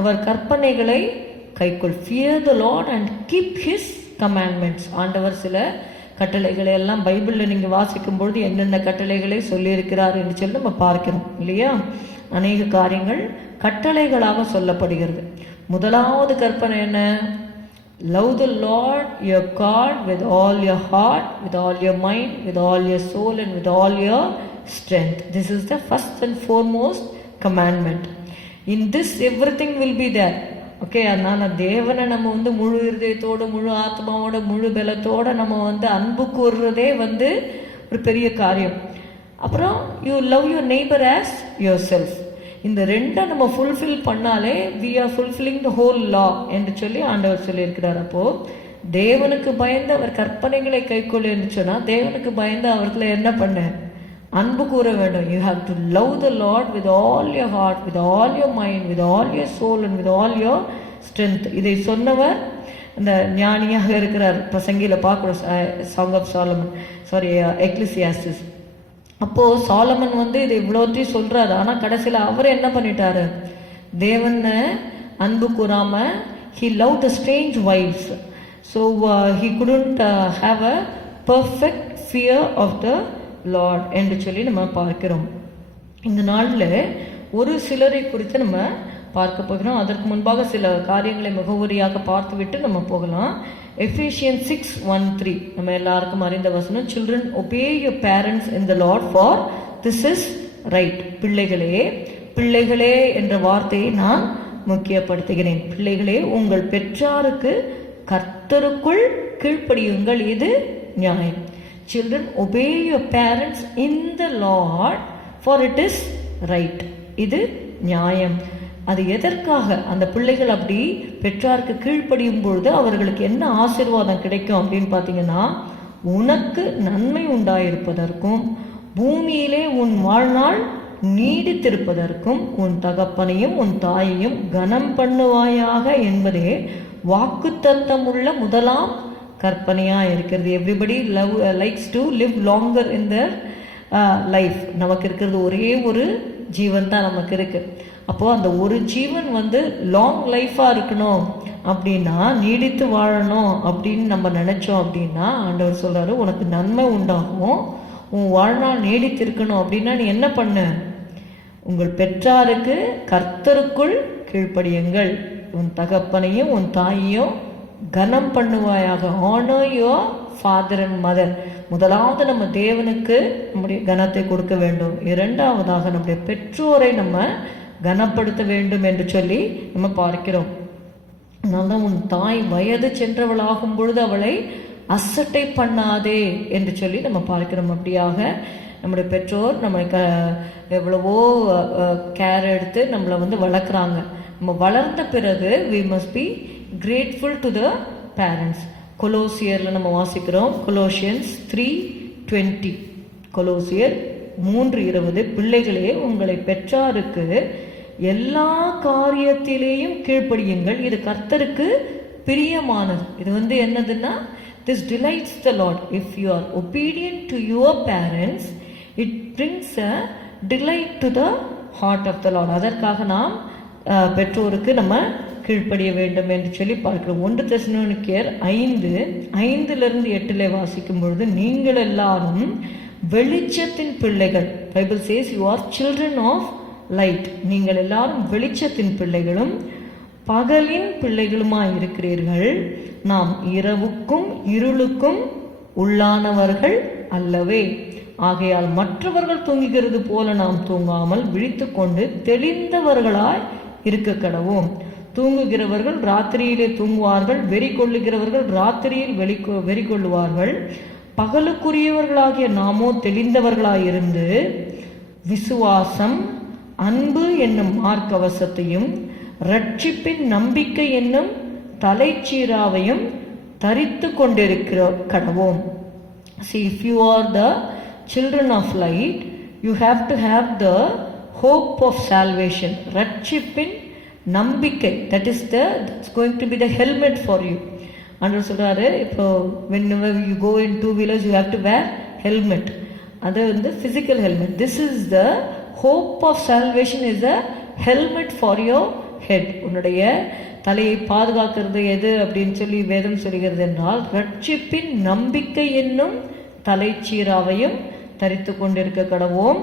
அவர் கற்பனைகளை கைக்கொள். Fear the lord and keep his commandments. ஆண்டவர் சில கட்டளைகளை எல்லாம் பைபிளில் நீங்கள் வாசிக்கும் பொழுது என்னென்ன கட்டளைகளை சொல்லியிருக்கிறார் என்று சொல்லி நம்ம பார்க்கிறோம் இல்லையா. அநேக காரியங்கள் கட்டளைகளாக சொல்லப்படுகிறது. முதலாவது கற்பனை என்ன? Love the Lord your God with all your heart, with all your mind, with all your soul and with all your strength. This is the first and foremost commandment. In this everything will be there. Okay, அதனால தேவனை நம்ம முழு இருதயத்தோடு, முழு ஆத்மாவோட, முழு பலத்தோட நம்ம அன்பு கூறுறதே ஒரு பெரிய காரியம். அப்புறம் you love your neighbour as your self. இந்த ரெண்டை நம்ம ஃபுல்ஃபில் பண்ணாலே we are fulfilling the whole law என்று சொல்லி ஆண்டவர் சொல்லியிருக்கிறார். அப்போ தேவனுக்கு பயந்து அவர் கற்பனைகளை கைக்கொள்ள என்று சொன்னால், தேவனுக்கு பயந்து அவர்களை என்ன பண்ண? அன்பு கூற வேண்டும். You have to love the Lord with all your heart, with all your mind, with all your soul and with all your strength. இதை சொன்னவர் அந்த ஞானியாக இருக்கிறார். பிரசங்கில பார்க்குறோம், Song of Solomon, sorry Ecclesiastes. அப்போ சாலமன் இதை இவ்வளோத்தையும் சொல்றாரு. ஆனால் கடைசியில் அவர் என்ன பண்ணிட்டாரு? தேவனை அன்பு கூறாம he loved the strange wives, so he couldn't have a perfect fear of the Lord என்று சொல்லி நம்ம பார்க்கிறோம். இந்த நாளில் ஒரு சிலரை குறித்து நம்ம பார்க்க போகிறோம். அதற்கு முன்பாக சில காரியங்களை முகவரியாக பார்த்துவிட்டு நம்ம போகலாம். எஃபேசியன்ஸ் 6:1-3 நம்ம எல்லாருக்கும் அறிந்த வசனம். Children obey your parents in the Lord for this is right. பிள்ளைகளே என்ற வார்த்தையை நான் முக்கியப்படுத்துகிறேன். பிள்ளைகளே, உங்கள் பெற்றாருக்கு கர்த்தருக்குள் கீழ்ப்படியுங்கள், இது நியாயம். Children, obey your parents in the Lord, for it is right. இது நியாயம். அது எதற்காக? அந்த பிள்ளைகள் அப்படி பெற்றாருக்கு கீழ்ப்படியும் பொழுது அவர்களுக்கு என்ன ஆசீர்வாதம் கிடைக்கும் அப்படின்னு பார்த்தீங்கன்னா, உனக்கு நன்மை உண்டாயிருப்பதற்கும், பூமியிலே உன் வாழ்நாள் நீடித்திருப்பதற்கும், உன் தகப்பனையும் உன் தாயையும் கனம் பண்ணுவாயாக என்பதே வாக்குத்தத்தமுள்ள முதலாம் கற்பனையா இருக்கிறது. Everybody likes to live longer in the life. நமக்கு இருக்கிறது ஒரே ஒரு ஜீவன் தான் நமக்கு இருக்கு. அப்போ அந்த ஒரு ஜீவன் லாங் லைஃபா இருக்கணும் அப்படின்னா, நீடித்து வாழணும் அப்படின்னு நம்ம நினைச்சோம் அப்படின்னா, ஆண்டவர் சொல்றாரு, உனக்கு நன்மை உண்டாகும், உன் வாழ்நாள் நீடித்து இருக்கணும் அப்படின்னா நீ என்ன பண்ண? உங்கள் பெற்றாருக்கு கர்த்தருக்குள் கீழ்ப்படியுங்கள், உன் தகப்பனையும் உன் தாயையும் கனம் பண்ணுவாயாக. Honour your father and mother. முதலாவது நம்ம தேவனுக்கு நம்முடைய கனத்தை கொடுக்க வேண்டும். இரண்டாவதாக நம்முடைய பெற்றோரை நம்ம கனப்படுத்த வேண்டும் என்று சொல்லி நம்ம பார்க்கிறோம். அதனால்தான் உன் தாய் வயது சென்றவளாகும் பொழுது அவளை அசட்டை பண்ணாதே என்று சொல்லி நம்ம பார்க்கிறோம். அப்படியாக நம்முடைய பெற்றோர் நம்மளுக்கு எவ்வளவோ கேர் எடுத்து நம்மளை வளர்க்குறாங்க. நம்ம வளர்ந்த பிறகு we must be grateful to the parents. கொலோசியர்ல நம்ம வாசிக்கிறோம், கொலோசியன்ஸ் 3:20. கொலோசியர் 3:20. பிள்ளைகளே, உங்களை பெற்றாருக்கு எல்லா காரியத்திலேயும் கீழ்ப்படியுங்கள், இது கர்த்தருக்கு பிரியமானது. இது என்னதுன்னா, this delights the Lord. If you are obedient to your parents, it brings a delight to the heart of the Lord. அதற்காக நாம் பெற்றோருக்கு நம்ம கீழ்ப்படிய வேண்டும் என்று சொல்லி பார்க்கிறோம். 1 தெசலோனிக்கேயர் 5:5-8 வாசிக்கும் பொழுது, நீங்கள் எல்லாரும் வெளிச்சத்தின் பிள்ளைகள். Bible says you are children of light. நீங்கள் எல்லாரும் வெளிச்சத்தின் பிள்ளைகளும் பகலின் பிள்ளைகளுமாய் இருக்கிறீர்கள். நாம் இரவுக்கும் இருளுக்கும் உள்ளானவர்கள் அல்லவே. ஆகையால் மற்றவர்கள் தூங்குகிறது போல நாம் தூங்காமல் விழித்து கொண்டு தெளிந்தவர்களாய் இருக்க கடவோம். தூங்குகிறவர்கள் ராத்திரியிலே தூங்குவார்கள், வெறி கொள்ளுகிறவர்கள் ராத்திரியில் வெறி கொள்ளுவார்கள். பகலுக்குரியவர்களாகிய நாமோ தெளிந்தவர்களாயிருந்து விசுவாசம், அன்பு என்னும் மார்க்கவசத்தையும் ரட்சிப்பின் நம்பிக்கை என்னும் தலைச்சீராவையும் தரித்து கொண்டிருக்கிற கடவோம். See, if you are the children of light, you have to have the hope of salvation. ரட்சிப்பின் நம்பிக்கை, that's going to be the helmet for you. ஆண்டவர் சொல்றாரு, இப்போ whenever you go in two wheelers you have to wear helmet. அது physical helmet. This is the hope of salvation, is a helmet for your head. உன்னுடைய தலையை பாதுகாக்கிறது எது அப்படின்னு சொல்லி வேதம் சொல்கிறது என்றால், ரட்சிப்பின் நம்பிக்கை என்னும் தலைச்சீராவையும் தரித்து கொண்டிருக்க கடவோம்.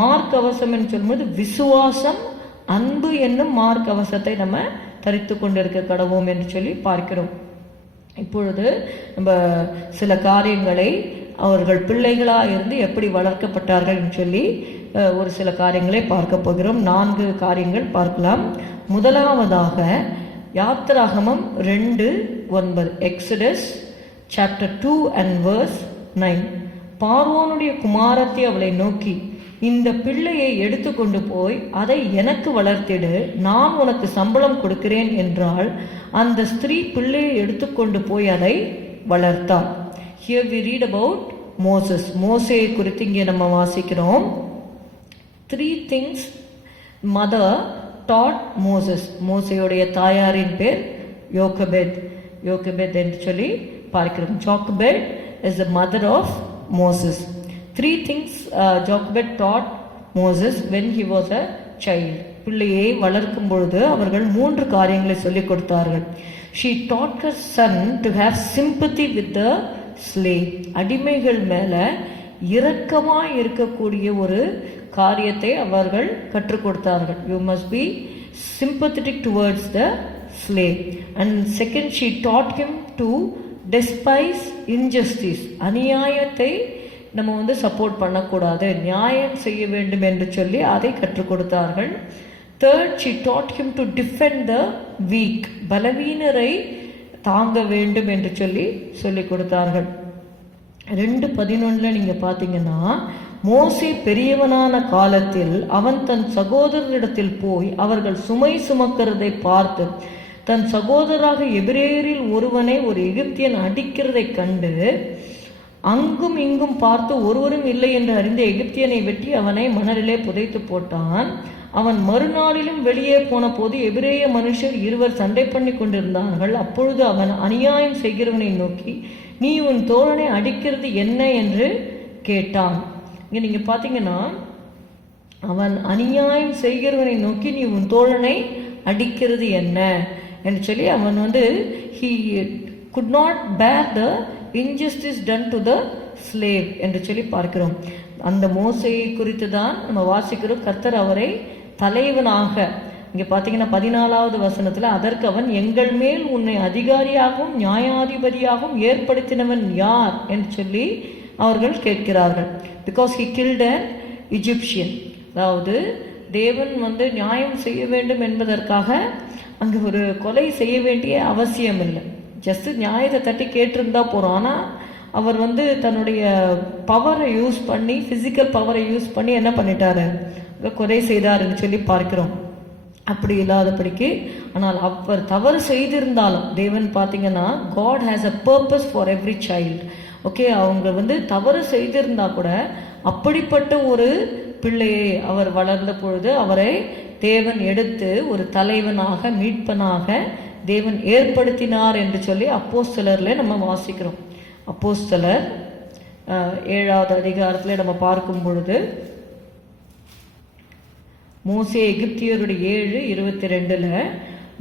மார்க்கவசம் என்று சொல்லும்போது விசுவாசம், அன்பு என்னும் மார்க்கவசத்தை நம்ம தரித்து கொண்டிருக்க கடவோம் என்று சொல்லி பார்க்கிறோம். இப்பொழுது நம்ம சில காரியங்களை அவர்கள் பிள்ளைகளாக இருந்து எப்படி வளர்க்கப்பட்டார்கள் என்று சொல்லி ஒரு சில காரியங்களை பார்க்க போகிறோம். 4 காரியங்கள் பார்க்கலாம். முதலாவதாக யாத்திராகமம் 2:9, எக்ஸடஸ் சாப்டர் 2 and verse 9. பார்வோனுடைய குமாரத்தி அவளை நோக்கி, இந்த பிள்ளையை எடுத்துக்கொண்டு போய் அதை எனக்கு வளர்த்திடு, நான் உனக்கு சம்பளம் கொடுக்கிறேன் என்றால், அந்த ஸ்திரீ பிள்ளையை எடுத்துக்கொண்டு போய் அதை வளர்த்தாள். Here we read about Moses. மோசேயை குறித்து இங்கே நம்ம வாசிக்கிறோம். 3 things mother taught Moses. மோசேயுடைய தாயாரின் பேர் யோகபெத் என்று சொல்லி பார்க்கிறோம். ஜோகபெட் is the mother of Moses. 3 things Jochebed taught Moses when he was a child. பிள்ளையை வளர்க்கும் பொழுது அவர்கள் 3 காரியங்களை சொல்லிக் கொடுத்தார்கள். She taught her son to have sympathy with the slave. அடிமைகள் மேல இரக்கமாய் இருக்கக்கூடிய ஒரு காரியத்தை அவர்கள் கற்றுக் கொடுத்தார்கள். You must be sympathetic towards the slave. And second, she taught him to despise injustice. அநியாயத்தை நம்ம சப்போர்ட் பண்ணக்கூடாது, நியாயம் செய்ய வேண்டும் என்று சொல்லி அதை கற்றுக் கொடுத்தார்கள். Third, she taught him to defend the weak. பலவீனரை தாங்க வேண்டும் என்று சொல்லிக் கொடுத்தார்கள். 2:11 நீங்க பாத்தீங்கன்னா, மோசே பெரியவனான காலத்தில் அவன் தன் சகோதரரிடத்தில் போய் அவர்கள் சுமை சுமக்கிறதை பார்த்து, தன் சகோதரராக எபிரேயரில் ஒருவனை ஒரு எகிப்தியன் அடிக்கிறதை கண்டு, அங்கும் இங்கும் பார்த்து ஒருவரும் இல்லை என்று அறிந்த எகிப்தியனை வெட்டி அவனை மணலிலே புதைத்து போட்டான். அவன் மறுநாளிலும் வெளியே போன போது எபிரேய மனுஷர் 2 சண்டை பண்ணி கொண்டிருந்தார்கள். அப்பொழுது அவன் அநியாயம் செய்கிறவனை நோக்கி, நீ உன் தோழனை அடிக்கிறது என்ன என்று கேட்டான். இங்க நீங்க பாத்தீங்கன்னா, அவன் அநியாயம் செய்கிறவனை நோக்கி நீ உன் தோழனை அடிக்கிறது என்ன என்று சொல்லி அவன் he could not bear the injustice done to the slave என்று சொல்லி பார்க்கிறோம். அந்த மோசேயை குறித்து தான் நம்ம வாசிக்கிறோம். கர்த்தர் அவரை தலைவனாக, இங்க பாத்தீங்கன்னா 14வது வசனத்துல, அதற்கு அவன், எங்கள் மேல் உன்னை அதிகாரியாகவும் நியாயாதிபதியாகவும் ஏற்படுத்தினவன் யார் என்று சொல்லி அவர்கள் கேட்கிறார்கள். Because he killed an Egyptian. அதாவது தேவன் நியாயம் செய்ய வேண்டும் என்பதற்காக அங்கு ஒரு கொலை செய்ய வேண்டிய அவசியம் இல்லை. ஜஸ்ட் நியாயத்தை தட்டி கேட்டிருந்தா போறோம். ஆனா அவர் தன்னுடைய பவரை யூஸ் பண்ணி, பிசிக்கல் பவரை யூஸ் பண்ணி என்ன பண்ணிட்டாரு, கொலை செய்தாருன்னு சொல்லி பார்க்கிறோம். அப்படி இல்லாதபடிக்கு, ஆனால் அவர் தவறு செய்திருந்தாலும் தேவன் பார்த்தீங்கன்னா, God has a purpose for every child. Okay, அவங்க தவறு செய்திருந்தா கூட அப்படிப்பட்ட ஒரு பிள்ளையை அவர் வளர்ந்த பொழுது அவரை தேவன் எடுத்து ஒரு தலைவனாக, மீட்பனாக தேவன் ஏற்படுத்தினார் என்று சொல்லி அப்போஸ்தலர்ல நம்ம வாசிக்கிறோம். அப்போஸ்தலர் 7வது அதிகாரத்துல நம்ம பார்க்கும் பொழுது, மோசே எகிப்தியருடைய 7:22,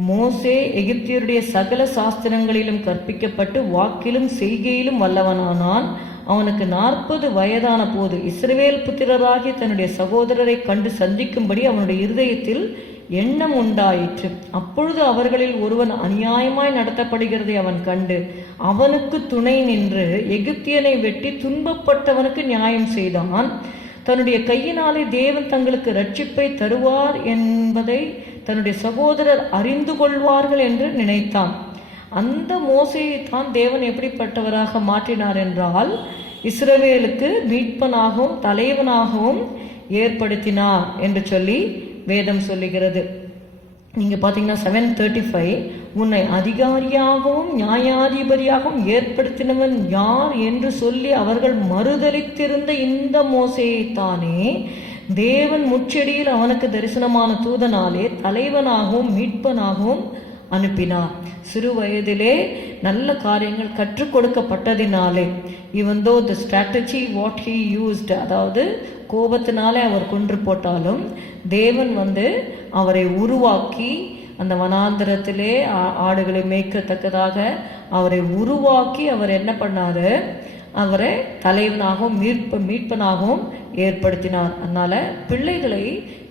மோசே எகிப்தியருடைய சகல சாஸ்திரங்களிலும் கற்பிக்கப்பட்டு வாக்கிலும் செய்கையிலும் வல்லவனானான். அவனுக்கு 40 வயதான போது இஸ்ரவேல் புத்திரராகி தன்னுடைய சகோதரரை கண்டு சந்திக்கும்படி அவனுடைய இருதயத்தில் எண்ணம் உண்டாயிற்று. அப்பொழுது அவர்களில் ஒருவன் அநியாயமாய் நடத்தப்படுகிறதை அவன் கண்டு அவனுக்கு துணை நின்று எகிப்தியனை வெட்டி துன்பப்பட்டவனுக்கு நியாயம் செய்தான். தன்னுடைய கையினாலே தேவன் தங்களுக்கு ரட்சிப்பை தருவார் என்பதை தன்னுடைய சகோதரர் அறிந்து கொள்வார்கள் என்று நினைத்தான். அந்த மோசேயை தான் தேவன் எப்படிப்பட்டவராக மாற்றினார் என்றால், இஸ்ரவேலுக்கு மீட்பனாகவும் தலைவனாகவும் ஏற்படுத்தினார் என்று சொல்லி வேதம் சொல்லுகிறது. நீங்க பாத்தீங்கன்னா 7:35, உன்னை அதிகாரியாகவும் நியாயாதிபதியாகவும் ஏற்படுத்தினவன் யார் என்று சொல்லி அவர்கள் மறுதலித்திருந்த இந்த மோசேயைத்தானே தேவன் முச்செடியில் அவனுக்கு தரிசனமான தூதனாலே தலைவனாகவும் மீட்பனாகவும் அனுப்பினார். சிறு வயதிலே நல்ல காரியங்கள் கற்றுக் கொடுக்கப்பட்டதினாலே, even though the strategy what he used, அதாவது கோபத்தினாலே அவர் கொன்று போட்டாலும் தேவன் அவரை உருவாக்கி அந்த வனாந்தரத்திலே ஆடுகளை மேய்க்கத்தக்கதாக அவரை உருவாக்கி அவர் என்ன பண்ணாரு, அவரை தலைவனாகவும் மீட்பனாகவும் ஏற்படுத்தினார். அதனால பிள்ளைகளை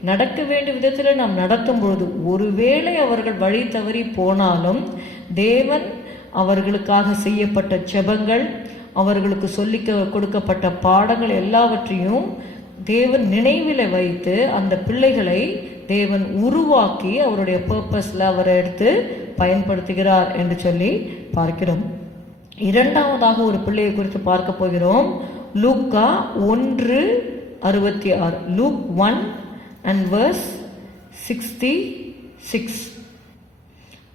நடக்க வேண்டிய விதத்தில் நாம் நடத்தும் பொழுது ஒருவேளை அவர்கள் வழி தவறி போனாலும் தேவன் அவர்களுக்காக செய்யப்பட்ட ஜெபங்கள், அவர்களுக்கு சொல்லி கொடுக்கப்பட்ட பாடங்கள் எல்லாவற்றையும் தேவன் நினைவில் வைத்து அந்த பிள்ளைகளை தேவன் உருவாக்கி அவருடைய பர்பஸ்ல அவரை எடுத்து பயன்படுத்துகிறார் என்று சொல்லி பார்க்கிறோம். இரண்டாவதாக ஒரு பிள்ளையை குறித்து பார்க்க போகிறோம். லூக்கா 1:66. லூக் 1:66.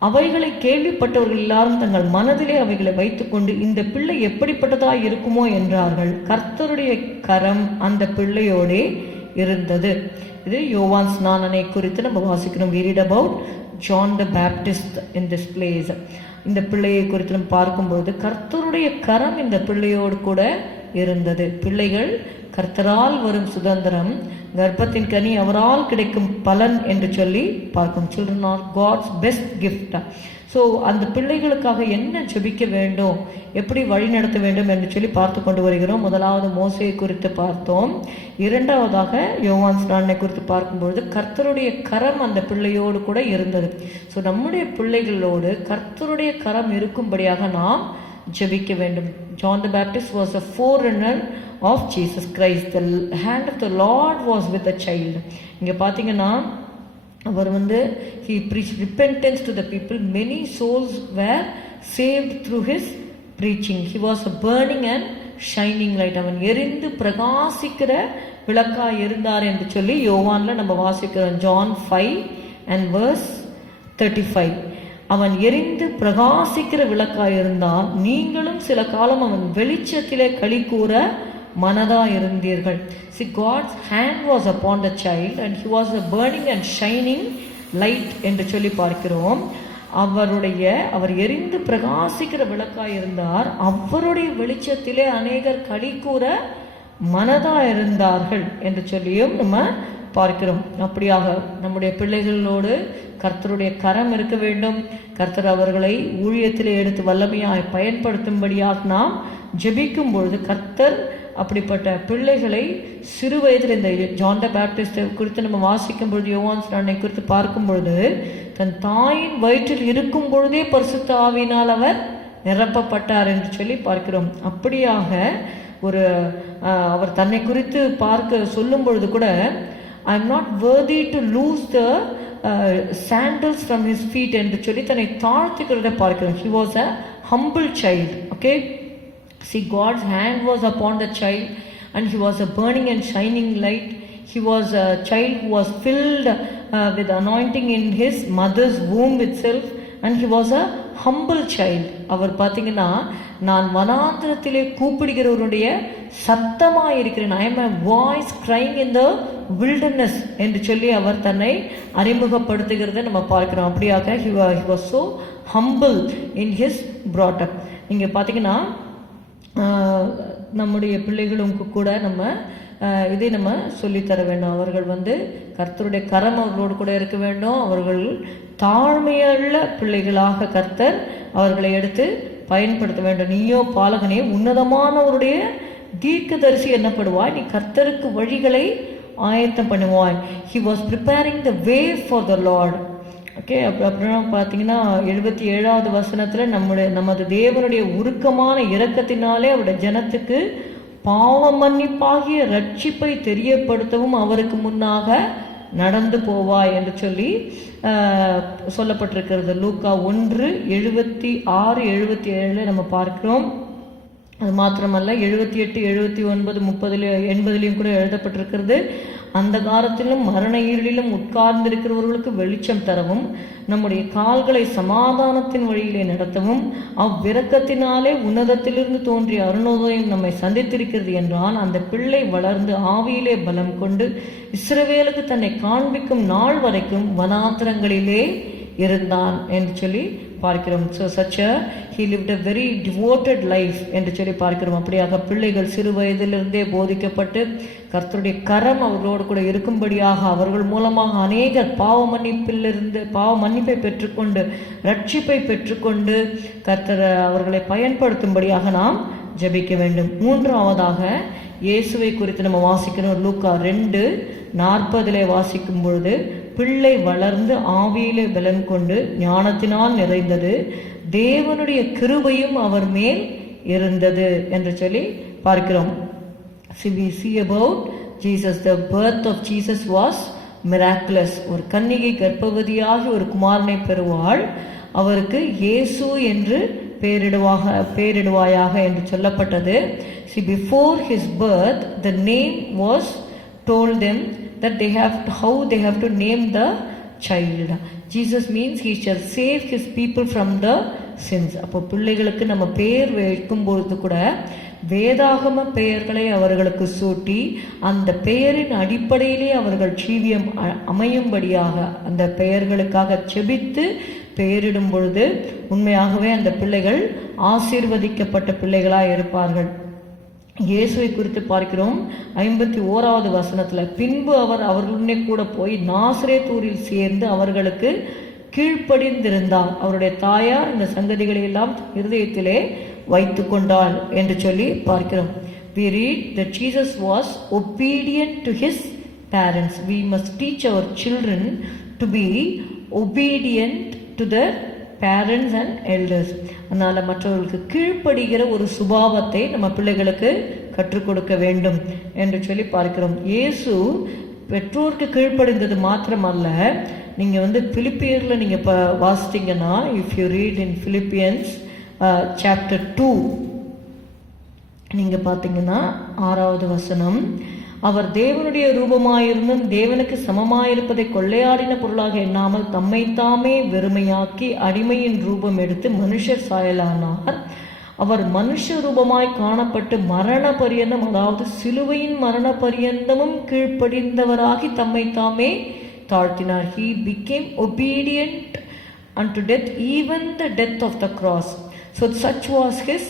அவைகளை கேள்விப்பட்டவர்கள் எல்லாரும் தங்கள் மனதிலே அவைகளை வைத்துக்கொண்டு இந்த பிள்ளை எப்படிப்பட்டதா இருக்குமோ என்றார்கள். கர்த்தருடைய கரம் அந்த பிள்ளையோடே இருந்தது. இது யோவான் ஸ்நானனை குறித்து நம்ம வாசிக்கிறோம். We read about John the Baptist in this place. இந்த பிள்ளையை குறித்து நம்ம பார்க்கும்போது கர்த்தருடைய கரம் இந்த பிள்ளையோடு கூட இருந்தது. பிள்ளைகள் கர்த்தரால் வரும் சுதந்திரம், கர்ப்பத்தின் கனி அவரால் கிடைக்கும் பலன் என்று சொல்லி பார்க்கும். Children are God's best gift. So அந்த பிள்ளைகளுக்காக என்ன ஜெபிக்க வேண்டும், எப்படி வழி நடத்த வேண்டும் என்று சொல்லி பார்த்து கொண்டு வருகிறோம். முதலாவது மோசேயை குறித்து பார்த்தோம். இரண்டாவதாக யோவான் ஸ்நானனை குறித்து பார்க்கும்பொழுது கர்த்தருடைய கரம் அந்த பிள்ளையோடு கூட இருந்தது. ஸோ நம்முடைய பிள்ளைகளோடு கர்த்தருடைய கரம் இருக்கும்படியாக நாம் ஜெபிக்க வேண்டும். John the Baptist was a forerunner of Jesus Christ. The hand of the Lord was with the child. இங்க பார்த்தீங்கன்னா அவர் he preached repentance to the people. Many souls were saved through his preaching. He was a burning and shining light. அவன் எரிந்து பிரகாசிக்கிற விளக்காய் இருந்தார் என்று சொல்லி யோவான்ல நம்ம வாசிக்கிறோம். John 5:35. அவன் எரிந்து பிரகாசிக்கிற விளக்காய் இருந்தால் நீங்களும் சில காலம் அவன் வெளிச்சத்திலே களி கூற மனதா இருந்தீர்கள். See, God's hand was upon the child and he was a burning and shining light என்று சொல்லி பார்க்கிறோம். அவர் எரிந்து பிரகாசிக்கிற விளக்காய் இருந்தார். அவருடைய வெளிச்சத்திலே அநேகர் களி கூற மனதா இருந்தார்கள் என்று சொல்லியும் நம்ம பார்க்கிறோம். அப்படியாக நம்முடைய பிள்ளைகளோடு கர்த்தருடைய கரம் இருக்க வேண்டும். கர்த்தர் அவர்களை ஊழியத்திலே எடுத்து வல்லமையாய் பயன்படுத்தும்படியாக நாம் ஜெபிக்கும் பொழுது கர்த்தர் அப்படிப்பட்ட பிள்ளைகளை சிறு வயதில் இந்த ஜான் த பேப்டிஸ்ட் குறித்து நம்ம வாசிக்கும் பொழுது யோவான் ஸ்நானனை குறித்து பார்க்கும் பொழுது தன் தாயின் வயிற்றில் இருக்கும் பொழுதே பரிசுத்த ஆவியினால் அவர் நிரப்பப்பட்டார் என்று சொல்லி பார்க்கிறோம். அப்படியாக அவர் தன்னை குறித்து பார்க்க சொல்லும் பொழுது கூட I am not worthy to lose the sandals from his feet என்று சொல்லி தன்னை தாழ்த்துக்கிறத பார்க்கிறோம். He was a humble child. Okay, see, God's hand was upon the child and he was a burning and shining light. He was a child who was filled with anointing in his mother's womb itself and he was a humble child. அவர் பார்த்தீங்கன்னா நான் வனாந்திரத்திலே கூப்பிடுகிறவருடைய சத்தமாக இருக்கிறேன். I am a voice crying in the wilderness என்று சொல்லி அவர் தன்னை அறிமுகப்படுத்துகிறத நம்ம பார்க்கிறோம். அப்படியாக he was so humble in his brought up. இங்கே பார்த்தீங்கன்னா நம்முடைய பிள்ளைகளுக்கு கூட நம்ம இதை நம்ம சொல்லித்தர வேண்டும். அவர்கள் கர்த்தருடைய கரம் அவர்களோடு கூட இருக்க வேண்டும். அவர்கள் தாழ்மையுள்ள பிள்ளைகளாக கர்த்தர் அவர்களை எடுத்து பயன்படுத்த வேண்டும். நீயோ பாலகனே உன்னதமானவருடைய தீர்க்கதரிசி என்னப்படுவாய், நீ கர்த்தருக்கு வழிகளை ஆயத்தம் பண்ணுவாய். He was preparing the way for the Lord. Okay, அப்புறம் பார்த்தீங்கன்னா 77வது வசனத்தில் நமது தேவனுடைய உருக்கமான இரக்கத்தினாலே அவருடைய ஜனத்துக்கு பாவ மன்னிப்பாகிய ரட்சிப்பை தெரியப்படுத்தவும் அவருக்கு முன்னாக நடந்து போவாய் என்று சொல்லி சொல்லப்பட்டிருக்கிறது. லூக்கா 1:76-77 நம்ம பார்க்கிறோம். அது மாத்திரமல்ல 78, 79, 30, 80 கூட எழுதப்பட்டிருக்கிறது. அந்த காலத்திலும் மரண இருளிலும் உட்கார்ந்திருக்கிறவர்களுக்கு வெளிச்சம் தரவும் நம்முடைய கால்களை சமாதானத்தின் வழியிலே நடத்தவும் அவ்விரக்கத்தினாலே உன்னதத்திலிருந்து தோன்றிய அருணோதயம் நம்மை சந்தித்திருக்கிறது என்றால் அந்த பிள்ளை வளர்ந்து ஆவியிலே பலம் கொண்டு இஸ்ரவேலுக்கு தன்னை காண்பிக்கும் நாள் வரைக்கும் வனாந்திரங்களிலே இருந்தான் என்று சொல்லி பார்க்கிறோம். So he lived a very devoted life என்று சொல்லி பார்க்கிறோம். அப்படியாக பிள்ளைகள் சிறு வயதிலிருந்தே போதிக்கப்பட்டு கர்த்தருடைய கரம் அவர்களோடு கூட இருக்கும்படியாக அவர்கள் மூலமாக அநேகர் பாவ மன்னிப்பை பெற்றுக்கொண்டு ரட்சிப்பை பெற்றுக்கொண்டு கர்த்தர் அவர்களை பயன்படுத்தும்படியாக நாம் ஜெபிக்க வேண்டும். மூன்றாவதாக இயேசுவை குறித்து நம்ம வாசிக்கணும். லூக்கா 2:40 வாசிக்கும் பொழுது, பிள்ளை வளர்ந்து ஆவியிலே பலன் கொண்டு ஞானத்தினால் நிறைந்தது, தேவனுடைய கிருபையும் அவர் மேல் இருந்தது என்று சொல்லி பார்க்கிறோம். We see about Jesus. The birth of Jesus was miraculous. ஒரு கன்னிகை கர்ப்பவதியாக ஒரு குமாரனை பெறுவாள், அவருக்கு இயேசு என்று பெயரிடுவாயாக என்று சொல்லப்பட்டது. See, before his birth the name was told them that how they have to name the child. Jesus means he shall save his people from the sins. அப்போ பிள்ளைகளுக்கு நம்ம பெயர் வைக்கும் பொழுது கூட வேதாகம பெயர்களை அவர்களுக்கு சூட்டி அந்த பெயரின் அடிப்படையிலே அவர்கள் ஜீவியம் அமையும்படியாக அந்த பெயர்களுக்காக செபித்து பெயரிடும் பொழுது உண்மையாகவே அந்த பிள்ளைகள் ஆசீர்வதிக்கப்பட்ட பிள்ளைகளாய் இருப்பார்கள். இயேசுவை குறித்து பார்க்கிறோம் 51வது வசனத்துல, பின்பு அவர் அவர்களுடனே கூட போய் நாசரேத்தூரில் சேர்ந்து அவர்களுக்கு கீழ்ப்படிந்திருந்தார், அவருடைய தாயார் இந்த சங்கதிகளை எல்லாம் இருதயத்திலே வைத்து கொண்டாள் என்று சொல்லி பார்க்கிறோம். We read that Jesus was obedient to his parents. We must teach our children to be obedient to their parents and elders. அதனால மற்றவர்களுக்கு கீழ்ப்படுகிற ஒரு சுபாவத்தை நம்ம பிள்ளைகளுக்கு கற்றுக் கொடுக்க வேண்டும் என்று சொல்லி பார்க்கிறோம். இயேசு பெற்றோருக்கு கீழ்ப்படிந்தது மாத்திரமல்ல, நீங்க பிலிப்பியர்ல நீங்க வாசித்தீங்கன்னா, if you read in Philippians chapter 2 நீங்க பார்த்தீங்கன்னா 6வது வசனம், அவர் தேவனுடைய ரூபமாயிருந்தும் தேவனுக்கு சமமாயிருப்பதை கொள்ளையாடின பொருளாக எண்ணாமல் தம்மைத்தாமே வெறுமையாக்கி அடிமையின் ரூபம் எடுத்து மனுஷர் சாயலானார். அவர் மனுஷ ரூபமாய் காணப்பட்டு மரண பரியந்தம், அதாவது சிலுவையின் மரண பரியந்தமும் கீழ்ப்படிந்தவராகி தம்மைத்தாமே தாழ்த்தினார். He became obedient unto death, even the death of the cross. So such was his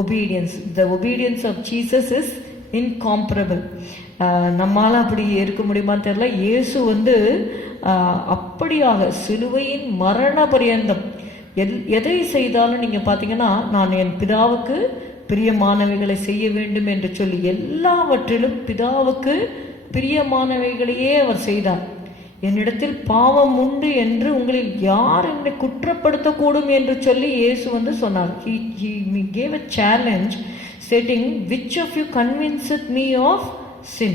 obedience. The obedience of Jesus is incomparable. நம்மால அப்படி இருக்க முடியுமான்னு தெரியல. இயேசு அப்படியாக சிலுவையின் மரண பரியந்தம் எதை செய்தாலும் நீங்க பாத்தீங்கன்னா, நான் என் பிதாவுக்கு பிரியமானவைகளை செய்ய வேண்டும் என்று சொல்லி எல்லாவற்றிலும் பிதாவுக்கு பிரியமானவைகளையே அவர் செய்தார். என்னிடத்தில் பாவம் உண்டு என்று உங்களில் யார் என்னை குற்றப்படுத்தக்கூடும் என்று சொல்லி இயேசு சொன்னார். He gave a challenge stating, which of you convinced me of sin.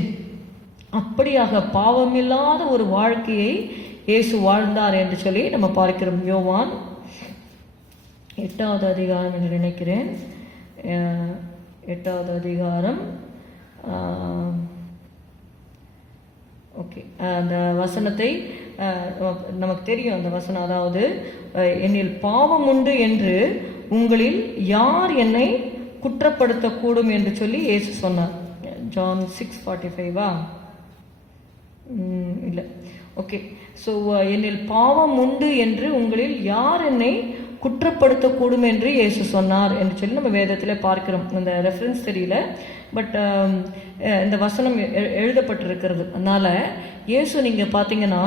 அப்படியாக பாவமில்லாத ஒரு வாழ்க்கையை இயேசு வாழ்ந்தார் என்று சொல்லி நம்ம பார்க்கிறோம். யோவான் 8வது அதிகாரம் என்று நினைக்கிறேன், 8வது அதிகாரம். ஓகே, அந்த வசனத்தை நமக்கு தெரியும். அந்த வசனம், அதாவது என்னில் பாவம் உண்டு என்று உங்களில் யார் என்னை குற்றப்படுத்தக்கூடும் என்று சொல்லி இயேசு சொன்னார். John 6:45 இல்லை, ஓகே. ஸோ என்னில் பாவம் உண்டு என்று உங்களில் யார் என்னை குற்றப்படுத்தக்கூடும் என்று இயேசு சொன்னார் என்று சொல்லி நம்ம வேதத்தில் பார்க்கிறோம். அந்த ரெஃபரன்ஸ் தெரியல, பட் இந்த வசனம் எழுதப்பட்டிருக்கிறது. அதனால இயேசு நீங்க பார்த்தீங்கன்னா,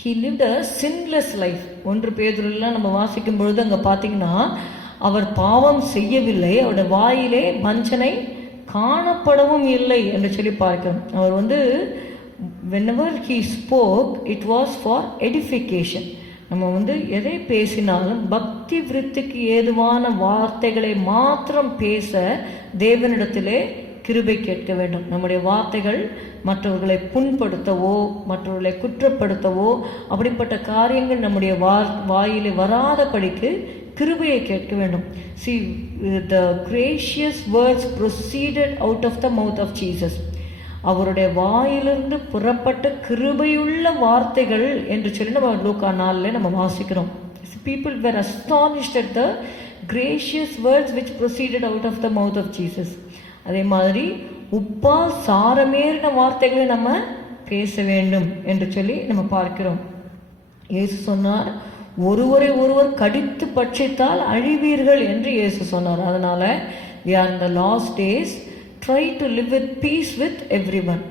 he lived a sinless life. 1 பேதுருல நம்ம வாசிக்கும் பொழுது அங்க பார்த்தீங்கன்னா, அவர் பாவம் செய்யவில்லை, அவருடைய வாயிலே வஞ்சனை காணப்படவும் இல்லை என்று சொல்லி பார்க்கிறோம். அவர் whenever he spoke, it was for edification. நம்ம எதை பேசினாலும் பக்தி விருத்திக்கு ஏதுவான வார்த்தைகளை மாத்திரம் பேச தேவனிடத்திலே கிருபை கேட்க வேண்டும். நம்முடைய வார்த்தைகள் மற்றவர்களை புண்படுத்தவோ மற்றவர்களை குற்றப்படுத்தவோ அப்படிப்பட்ட காரியங்கள் நம்முடைய வாயிலே வராதபடிக்கு கிருபையை கேட்க வேண்டும். See, the gracious words proceeded out of the mouth of Jesus. அவருடைய வாயிலிருந்து புறப்பட்ட கிருபையுள்ள வார்த்தைகள் என்று சொல்லி நம்ம லூக்கா 4 நம்ம வாசிக்கிறோம். People were astonished at the gracious words which proceeded out of the mouth of Jesus. அதே மாதிரி உப்பால் சாரமேறின வார்த்தைகளை நம்ம பேச வேண்டும் என்று சொல்லி நம்ம பார்க்கிறோம். இயேசு சொன்னார், ஒருவரை ஒருவர் கடித்து பட்சித்தால் அழிவீர்கள் என்று இயேசு சொன்னார். அதனால we are in the last days, try to live with peace with everyone.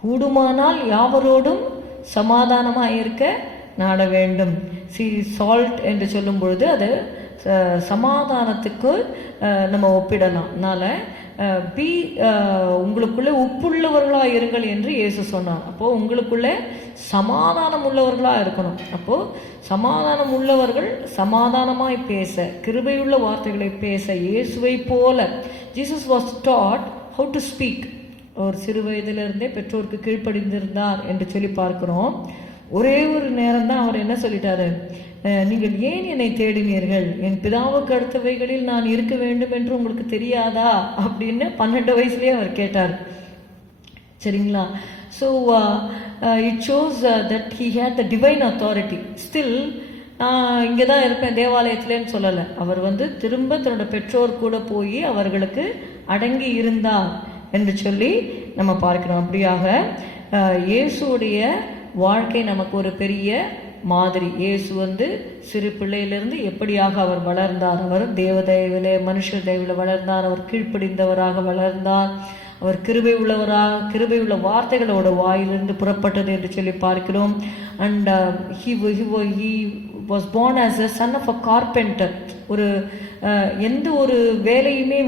கூடுமானால் யாவரோடும் சமாதானமாக இருக்க நாட வேண்டும். சால்ட் என்று சொல்லும் பொழுது அது சமாதானத்துக்கு நம்ம ஒப்பிடலாம். அதனால உங்களுக்குள்ளே உப்புள்ளவர்களாக இருங்கள் என்று இயேசு சொன்னார். அப்போது உங்களுக்குள்ளே சமாதானம் உள்ளவர்களாக இருக்கணும். அப்போது சமாதானம் உள்ளவர்கள் சமாதானமாய் பேச, கிருபையுள்ள வார்த்தைகளை பேச, இயேசுவை போல. Jesus was taught how to speak. அவர் சிறு வயதிலிருந்தே பெற்றோருக்கு கீழ்ப்படிந்திருந்தார் என்று சொல்லி பார்க்கிறோம். ஒரே ஒரு நேரம் தான் அவர் என்ன சொல்லிட்டாரு, நீங்கள் ஏன் என்னை தேடினீர்கள், என் பிதாவுக்கு அடுத்தவைகளில் நான் இருக்க வேண்டும் என்று உங்களுக்கு தெரியாதா அப்படின்னு 12 வயசுலேயே அவர் கேட்டார். சரிங்களா? So it shows that he had the divine authority. Still நான் இங்கே தான் இருப்பேன் தேவாலயத்திலேன்னு சொல்லலை. அவர் திரும்ப தன்னோட பெற்றோர் கூட போய் அவர்களுக்கு அடங்கி இருந்தார் என்று சொல்லி நம்ம பார்க்கிறோம். அப்படியாக இயேசுடைய வாழ்க்கை நமக்கு ஒரு பெரிய மாதிரி. இயேசு சிறு பிள்ளையிலிருந்து எப்படியாக அவர் வளர்ந்தார். அவர் தேவ தயவிலே மனுஷ தயவில் வளர்ந்தார். அவர் கீழ்ப்படிந்தவராக வளர்ந்தார். அவர் கிருபை உள்ள வார்த்தைகளோட வாயிலிருந்து புறப்பட்டது என்று சொல்லி பார்க்கிறோம். And he was born as a son of a carpenter. ஒரு எந்த ஒரு வேலையுமே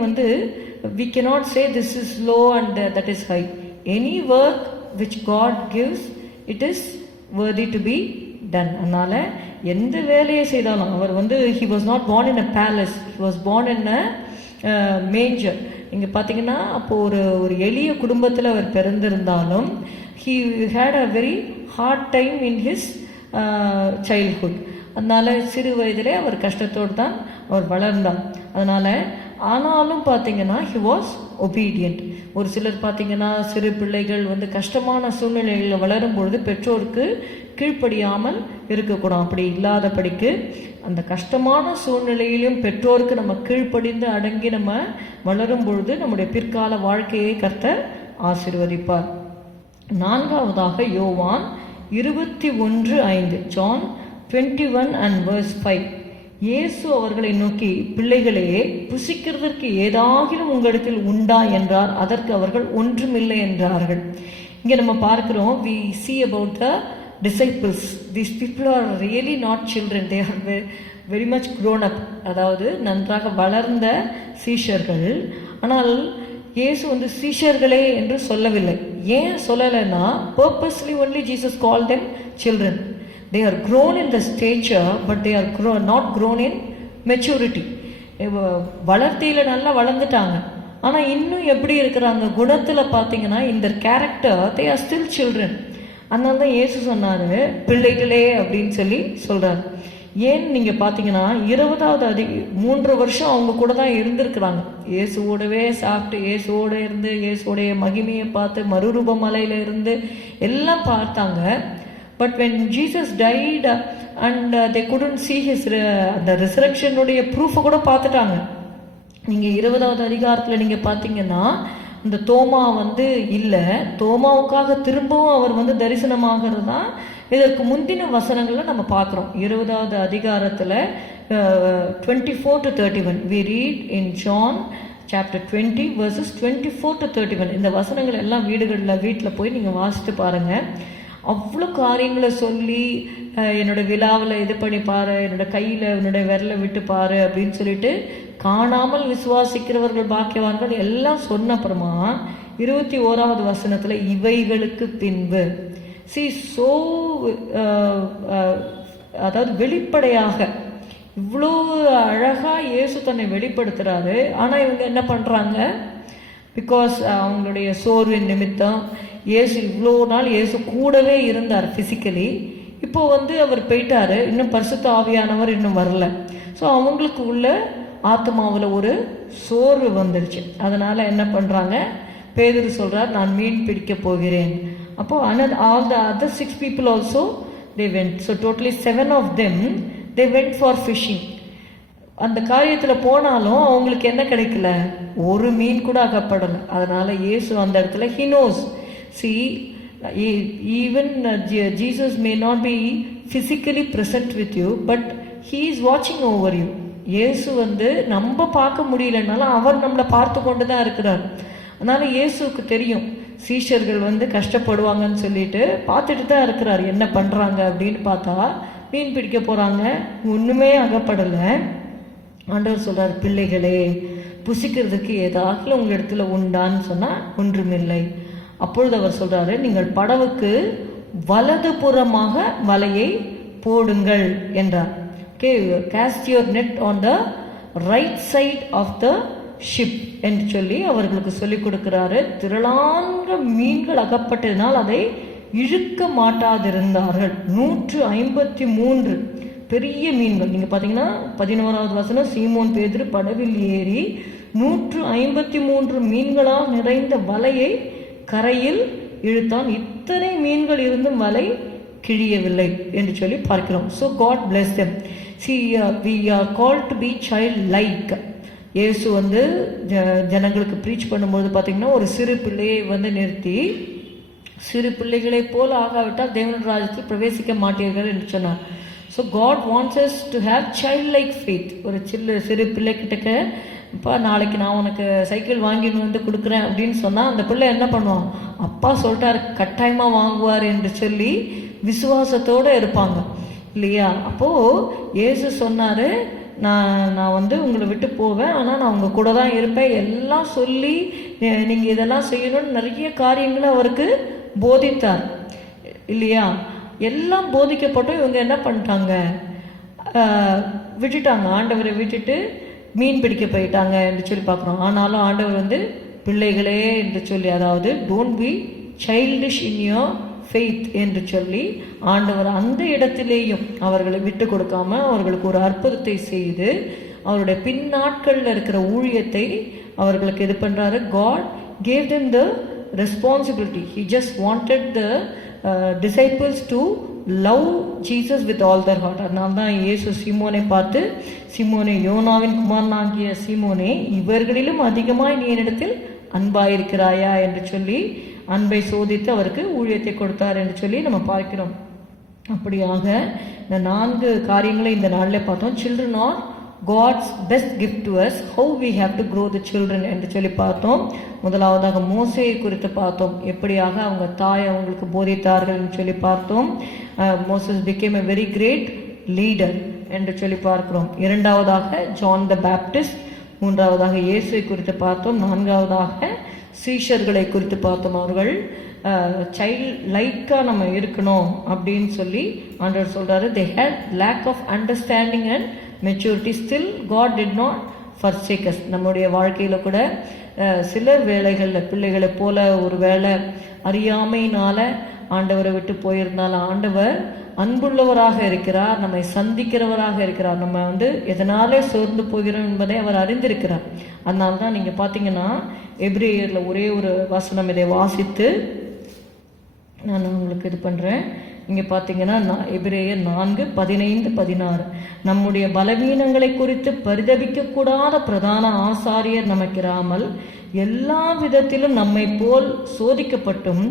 we cannot say this is low and that is high. Any work which God gives, it is worthy to be done. அதனால எந்த வேலையை செய்தாலும் அவர் he was not born in a palace, he was born in a manger. இங்கே பார்த்தீங்கன்னா அப்போது ஒரு எளிய குடும்பத்தில் அவர் பிறந்திருந்தாலும் he had a very hard time in his childhood. அதனால சிறு வயதிலே அவர் கஷ்டத்தோடு தான் அவர் வளர்ந்தார். அதனால ஆனாலும் பார்த்தீங்கன்னா he was obedient. ஒரு சிலர் பார்த்தீங்கன்னா சிறு பிள்ளைகள் கஷ்டமான சூழ்நிலைகளில் வளரும் பொழுது பெற்றோருக்கு கீழ்ப்படியாமல் இருக்கக்கூடாது. அப்படி இல்லாதபடிக்கு அந்த கஷ்டமான சூழ்நிலையிலும் பெற்றோருக்கு நம்ம கீழ்ப்படிந்து அடங்கி நம்ம வளரும் பொழுது நம்முடைய பிற்கால வாழ்க்கையை கர்த்தர் ஆசீர்வதிப்பார். 4வதாக யோவான் 21:5, John 21 and verse 5. இயேசு அவர்களை நோக்கி, பிள்ளைகளே, புசிக்கிறதற்கு ஏதாகிலும் உங்களிடத்தில் உண்டா என்றார். அதற்கு அவர்கள் ஒன்றுமில்லை என்றார்கள். இங்கே நம்ம பார்க்கிறோம், we see about the disciples. These people are really not children, they are very much grown up. அதாவது நன்றாக வளர்ந்த சீஷர்கள். ஆனால் இயேசு சீஷர்களே என்று சொல்லவில்லை. ஏன் சொல்லலைன்னா, purposely only Jesus called them children. They are grown in the stature, but they are not grown in maturity. வளர்த்தியில் நல்லா வளர்ந்துட்டாங்க, ஆனால் இன்னும் எப்படி இருக்கிறாங்க குணத்தில் பார்த்தீங்கன்னா, இந்த character they are still children. அதனால தான் இயேசு சொன்னார் பிள்ளைகளே அப்படின்னு சொல்லி சொல்கிறார். ஏன் நீங்கள் பார்த்தீங்கன்னா 3 வருஷம் அவங்க கூட தான் இருந்திருக்கிறாங்க. இயேசுவோடவே சாப்பிட்டு, இயேசுவோடு இருந்து, இயேசுவோடைய மகிமையை பார்த்து, மறுரூப மலையில் இருந்து எல்லாம் பார்த்தாங்க. But when Jesus died and they couldn't see his the resurrection உடைய ப்ரூஃபை கூட பார்த்துட்டாங்க. நீங்கள் 20வது அதிகாரத்தில் நீங்கள் பார்த்தீங்கன்னா இந்த தோமா இல்லை, தோமாவுக்காக திரும்பவும் அவர் தரிசனமாகிறது தான் இதற்கு முந்தின வசனங்களில் நம்ம பார்க்குறோம். 20வது அதிகாரத்தில் 24 to 31 we read in John chapter 20 verses 24 to 31. இந்த வசனங்கள் எல்லாம் வீட்டில் போய் நீங்கள் வாசித்து பாருங்கள். அவ்வளோ காரியங்களை சொல்லி, என்னோட விழாவில் இது பண்ணி பாரு, என்னோட கையில் என்னோட விரலை விட்டு பாரு அப்படின்னு சொல்லிட்டு காணாமல் விசுவாசிக்கிறவர்கள் பாக்கியவான்கள் எல்லாம் சொன்ன அப்புறமா 21வது வசனத்தில் இவைகளுக்கு பின்பு சோ அதாவது வெளிப்படையாக இவ்வளோ அழகாக இயேசு தன்னை வெளிப்படுத்துகிறாரு. ஆனால் இவங்க என்ன பண்ணுறாங்க, பிகாஸ் அவங்களுடைய சோர்வின் நிமித்தம் இயேசு இவ்வளோ நாள் இயேசு கூடவே இருந்தார் ஃபிசிக்கலி. இப்போது அவர் போயிட்டாரு, இன்னும் பரிசுத்த ஆவியானவர் இன்னும் வரல. ஸோ அவங்களுக்கு உள்ள ஆத்மாவில் ஒரு சோர்வு வந்துடுச்சு. அதனால் என்ன பண்ணுறாங்க, பேதுரு சொல்கிறார், நான் மீன் பிடிக்க போகிறேன். அப்போது all the other 6 people also they went. So totally 7 of them they went for fishing. அந்த காரியத்தில் போனாலும் அவங்களுக்கு என்ன கிடைக்கல, ஒரு மீன் கூட அகப்படலை. அதனால் இயேசு அந்த இடத்துல he knows. See, even Jesus may not be physically present with you, but he is watching over you. இயேசு நம்ம பார்க்க முடியலனாலும் அவர் நம்மளை பார்த்து கொண்டு தான் இருக்கிறார். அதனால இயேசுக்கு தெரியும் சீஷர்கள் கஷ்டப்படுவாங்கன்னு சொல்லிட்டு பார்த்துட்டு தான் இருக்கிறார். என்ன பண்றாங்க அப்படின்னு பார்த்தா மீன் பிடிக்க போறாங்க, ஒண்ணுமே அகப்படலை. ஆண்டவர் சொல்றார், பிள்ளைகளே புசிக்கிறதுக்கு ஏதாவது உங்க இடத்துல உண்டான்னு சொன்னா ஒன்றுமில்லை. அப்பொழுது அவர் சொல்றாரு, நீங்கள் படவுக்கு வலது புறமாக வலையை போடுங்கள் என்றார். Okay, cast your net on the right side of the ship என்று சொல்லி அவர்களுக்கு சொல்லிக் கொடுக்கிறாரு. திரளான மீன்கள் அகப்பட்டதினால் அதை இழுக்க மாட்டாதிருந்தார்கள். 153 பெரிய மீன்கள். நீங்க பாத்தீங்கன்னா 11வது வசனம், சீமோன் பேதுரு படவில் ஏறி 153 மீன்களால் நிறைந்த வலையை கரையில் இழுத்தான். இத்தனை மீன்கள் இருந்தும் வலை கிழியவில்லை என்று சொல்லி பார்க்கிறோம். So God bless them. See, we are called to be childlike. இயேசு ஜனங்களுக்கு ப்ரீச் பண்ணும்போது பார்த்தீங்கன்னா ஒரு சிறு பிள்ளையை நிறுத்தி, சிறு பிள்ளைகளை போல ஆகாவிட்டால் தேவனுடைய ராஜ்யத்தில் பிரவேசிக்க மாட்டீர்கள் என்று சொன்னார். So God wants us to have childlike faith. ஒரு சிறு பிள்ளைகிட்டக்க, அப்பா நாளைக்கு நான் உனக்கு சைக்கிள் வாங்கின்னு கொடுக்குறேன் அப்படின்னு சொன்னால் அந்த பிள்ளை என்ன பண்ணுவான், அப்பா சொல்லிட்டாரு கட்டாயமாக வாங்குவார் என்று சொல்லி விசுவாசத்தோடு இருப்பாங்க இல்லையா. அப்போது இயேசு சொன்னார், நான் உங்களை விட்டு போவேன், ஆனால் நான் உங்கள் கூட தான் இருப்பேன் எல்லாம் சொல்லி நீங்கள் இதெல்லாம் செய்யணும்னு நிறைய காரியங்களை அவருக்கு போதித்தார் இல்லையா. எல்லாம் போதிக்கப்பட்டும் இவங்க என்ன பண்ணிட்டாங்க, விட்டுட்டாங்க. ஆண்டவரை விட்டுட்டு மீன் பிடிக்க போயிட்டாங்க என்று சொல்லி பார்க்குறோம். ஆனாலும் ஆண்டவர் பிள்ளைகளே என்று சொல்லி, அதாவது don't be childish in your faith என்று சொல்லி ஆண்டவர் அந்த இடத்திலேயும் அவர்களை விட்டு கொடுக்காம அவர்களுக்கு ஒரு அற்புதத்தை செய்து அவருடைய பின்னாட்களில் இருக்கிற ஊழியத்தை அவர்களுக்கு இது பண்றாரு. God gave them the responsibility. He just wanted the disciples to love Jesus with all their heart. அதனால தான் இயேசு சீமோனை பார்த்து, சீமோனே யோனாவின் குமாரனாகிய சீமோனே, இவர்களிலும் அதிகமாய் நீ என்னிடத்தில் அன்பாயிருக்கிறாயா என்று சொல்லி அன்பை சோதித்து அவருக்கு ஊழியத்தை கொடுத்தார் என்று சொல்லி நம்ம பார்க்கிறோம். அப்படியாக இந்த 4 காரியங்களை இந்த நாளில் பார்த்தோம். Children are God's best gift to us. How we have to grow the children என்று சொல்லி பார்த்தோம். முதலாவதாக மோசேயை குறித்து பார்த்தோம், எப்படியாக அவங்க தாய் அவங்களுக்கு போதித்தார்கள் என்று சொல்லி பார்த்தோம். Moses became a very great leader என்று சொல்லி பார்க்கிறோம். இரண்டாவதாக ஜான் த பேப்டிஸ்ட், மூன்றாவதாக இயேசுவை குறித்து பார்த்தோம். நான்காவதாக சீஷர்களை குறித்து பார்த்தோம். அவர்கள் சைல்ட் லைக்கா நம்ம இருக்கணும் அப்படின்னு சொல்லி ஆண்டவர் சொல்றாரு. they had lack of understanding and maturity, still God did not forsake us. நம்முடைய வாழ்க்கையில கூட சில வேளைகளில் பிள்ளைகளை போல ஒரு வேளை அறியாமையினால ஆண்டவரை விட்டு போயிருந்தாலும் ஆண்டவர் அன்புள்ளவராக இருக்கிறார், நம்மை சந்திக்கிறவராக இருக்கிறார். நம்ம எதனாலே சோர்ந்து போகிறோம் என்பதை அவர் அறிந்திருக்கிறார். அதனால தான் நீங்க பாத்தீங்கன்னா எபிரேயர்ல ஒரே ஒரு வசனம் இதை வாசித்து நான் உங்களுக்கு இது பண்றேன். இங்க பாத்தீங்கன்னா எபிரேயர் 4:15-16, நம்முடைய பலவீனங்களை குறித்து பரிதபிக்க கூடாத பிரதான ஆசாரியர் நமக்கிராமல் எல்லா விதத்திலும் நம்மை போல் சோதிக்கப்பட்டும்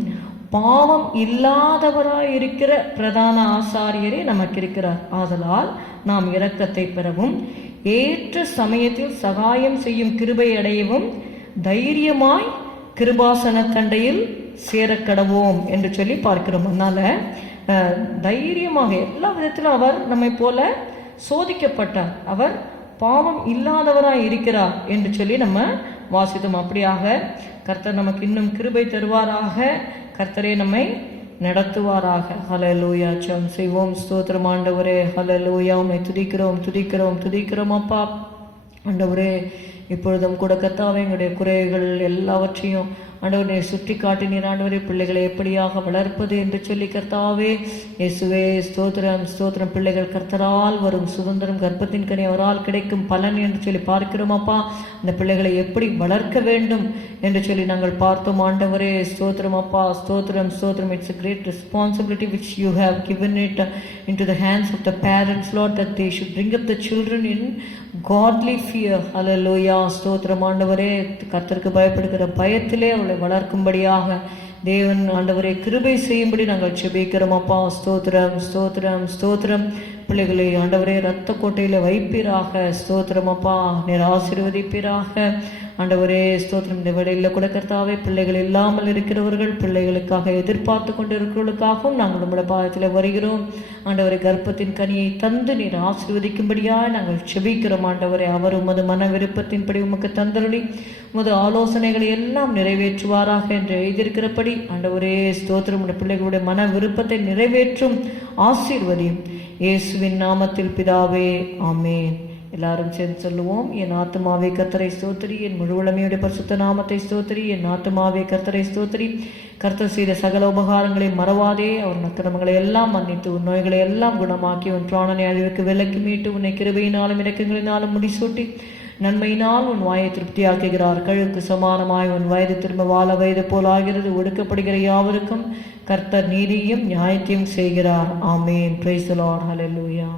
பாவம் இல்லாதவராயிருக்கிற பிரதான ஆசாரியரே நமக்கு இருக்கிறார். ஆதலால் நாம் இரக்கத்தை பெறவும் ஏற்ற சமயத்தில் சகாயம் செய்யும் கிருபை அடையவும் தைரியமாய் கிருபாசன தண்டையில் சேரக்கடவோம் என்று சொல்லி பார்க்கிறோம். அதனால தைரியமாக எல்லா விதத்திலும் அவர் நம்மை போல சோதிக்கப்பட்டார், அவர் பாவம் இல்லாதவராய் இருக்கிறார் என்று சொல்லி நம்ம வாசித்தோம். அப்படியாக கர்த்தர் நமக்கு இன்னும் கிருபை தருவாராக, கர்த்தரே நம்மை நடத்துவாராக. ஹல்லேலூயா. ஜெபம் செய்வோம். ஸ்தோத்திரம் ஆண்டவரே, ஹல்லேலூயா. உம்மை துதிக்கிறோம் துதிக்கிறோம் துதிக்கிறோம் அப்பா. ஆண்டவரே, இப்பொழுதும் கூட கர்த்தாவே எங்களுடைய குறைகள் எல்லாவற்றையும் ஆண்டவரை சுற்றி காட்டினீர். ஆண்டவரே, பிள்ளைகளை எப்படியாக வளர்ப்பது என்று சொல்லி கர்த்தாவே இயேசுவே ஸ்தோத்திரம் ஸ்தோத்திரம். பிள்ளைகள் கர்த்தரால் வரும் சுதந்திரம், கர்ப்பத்தின் கனி அவரால் கிடைக்கும் பலன் என்று சொல்லி பார்க்கிறோம் அப்பா. அந்த பிள்ளைகளை எப்படி வளர்க்க வேண்டும் என்று சொல்லி நாங்கள் பார்த்தோம். ஆண்டவரே ஸ்தோத்திரம் அப்பா, ஸ்தோத்திரம் ஸ்தோத்திரம். It's a great responsibility which you have given it into the hands of the parents, Lord, that they should bring up the children in godly fear. Hallelujah. ஸ்தோத்திரம் ஆண்டவரே, கர்த்தருக்கு பயப்படுகிற பயத்திலே அவளை வளர்க்கும்படியாக தேவன் ஆண்டவரை கிருபை செய்யும்படி நாங்கள் செபிக்கிறோம் அப்பா. ஸ்தோத்திரம் ஸ்தோத்திரம் ஸ்தோத்திரம். பிள்ளைகளை ஆண்டவரே இரத்த கோட்டையில வைப்பீராக. ஸ்தோத்திரம் அப்பா. நீர் ஆசீர்வதிப்பீராக ஆண்டவரே. ஸ்தோத்திரம். இந்த வேளையில் கூட கர்த்தாவே பிள்ளைகள் இல்லாமல் இருக்கிறவர்கள், பிள்ளைகளுக்காக எதிர்பார்த்து கொண்டிருக்கிறவர்களுக்காகவும் நாங்கள் நம்முடைய பாதத்தில் வருகிறோம் ஆண்டவரை. கர்ப்பத்தின் கனியை தந்து நீர் ஆசீர்வதிக்கும்படியாக நாங்கள் செபிக்கிறோம் ஆண்டவரை. அவர் உமது மன விருப்பத்தின்படி உமக்கு தந்தருளி உமது ஆலோசனைகளை எல்லாம் நிறைவேற்றுவாராக என்று எழுதியிருக்கிறபடி ஆண்டவரே ஸ்தோத்திரம். உடைய பிள்ளைகளுடைய மன விருப்பத்தை நிறைவேற்றும் ஆசீர்வதியும் இயேசுவின் நாமத்தில் பிதாவே, ஆமேன். எல்லாரும் சேர்ந்து சொல்லுவோம். என் ஆத்துமாவே கர்த்தரை ஸ்தோத்திரி, என் முழுவலமையுடைய பரிசுத்த நாமத்தை ஸ்தோத்திரி. என் ஆத்துமாவே கர்த்தரை ஸ்தோத்திரி. கர்த்தர் செய்த சகல உபகாரங்களை மறவாதே. அவர் அக்கிரமங்களை எல்லாம் மன்னித்து உன் நோய்களை எல்லாம் குணமாக்கி உன் பிராணனை அழிவுக்கு விலக்கி மீட்டு உன்னை கிருபையினாலும் இரக்கங்களினாலும் முடிசூட்டி நன்மையினால் உன் வாயை திருப்தியாக்குகிறார். கழுக்கு சமானமாய் உன் வயது திரும்ப வாழ வயது போல் ஆகிறது. ஒடுக்கப்படுகிற யாவருக்கும் கர்த்தர் நீதியும் நியாயத்தையும் செய்கிறார். Amen. Praise the lord. Hallelujah.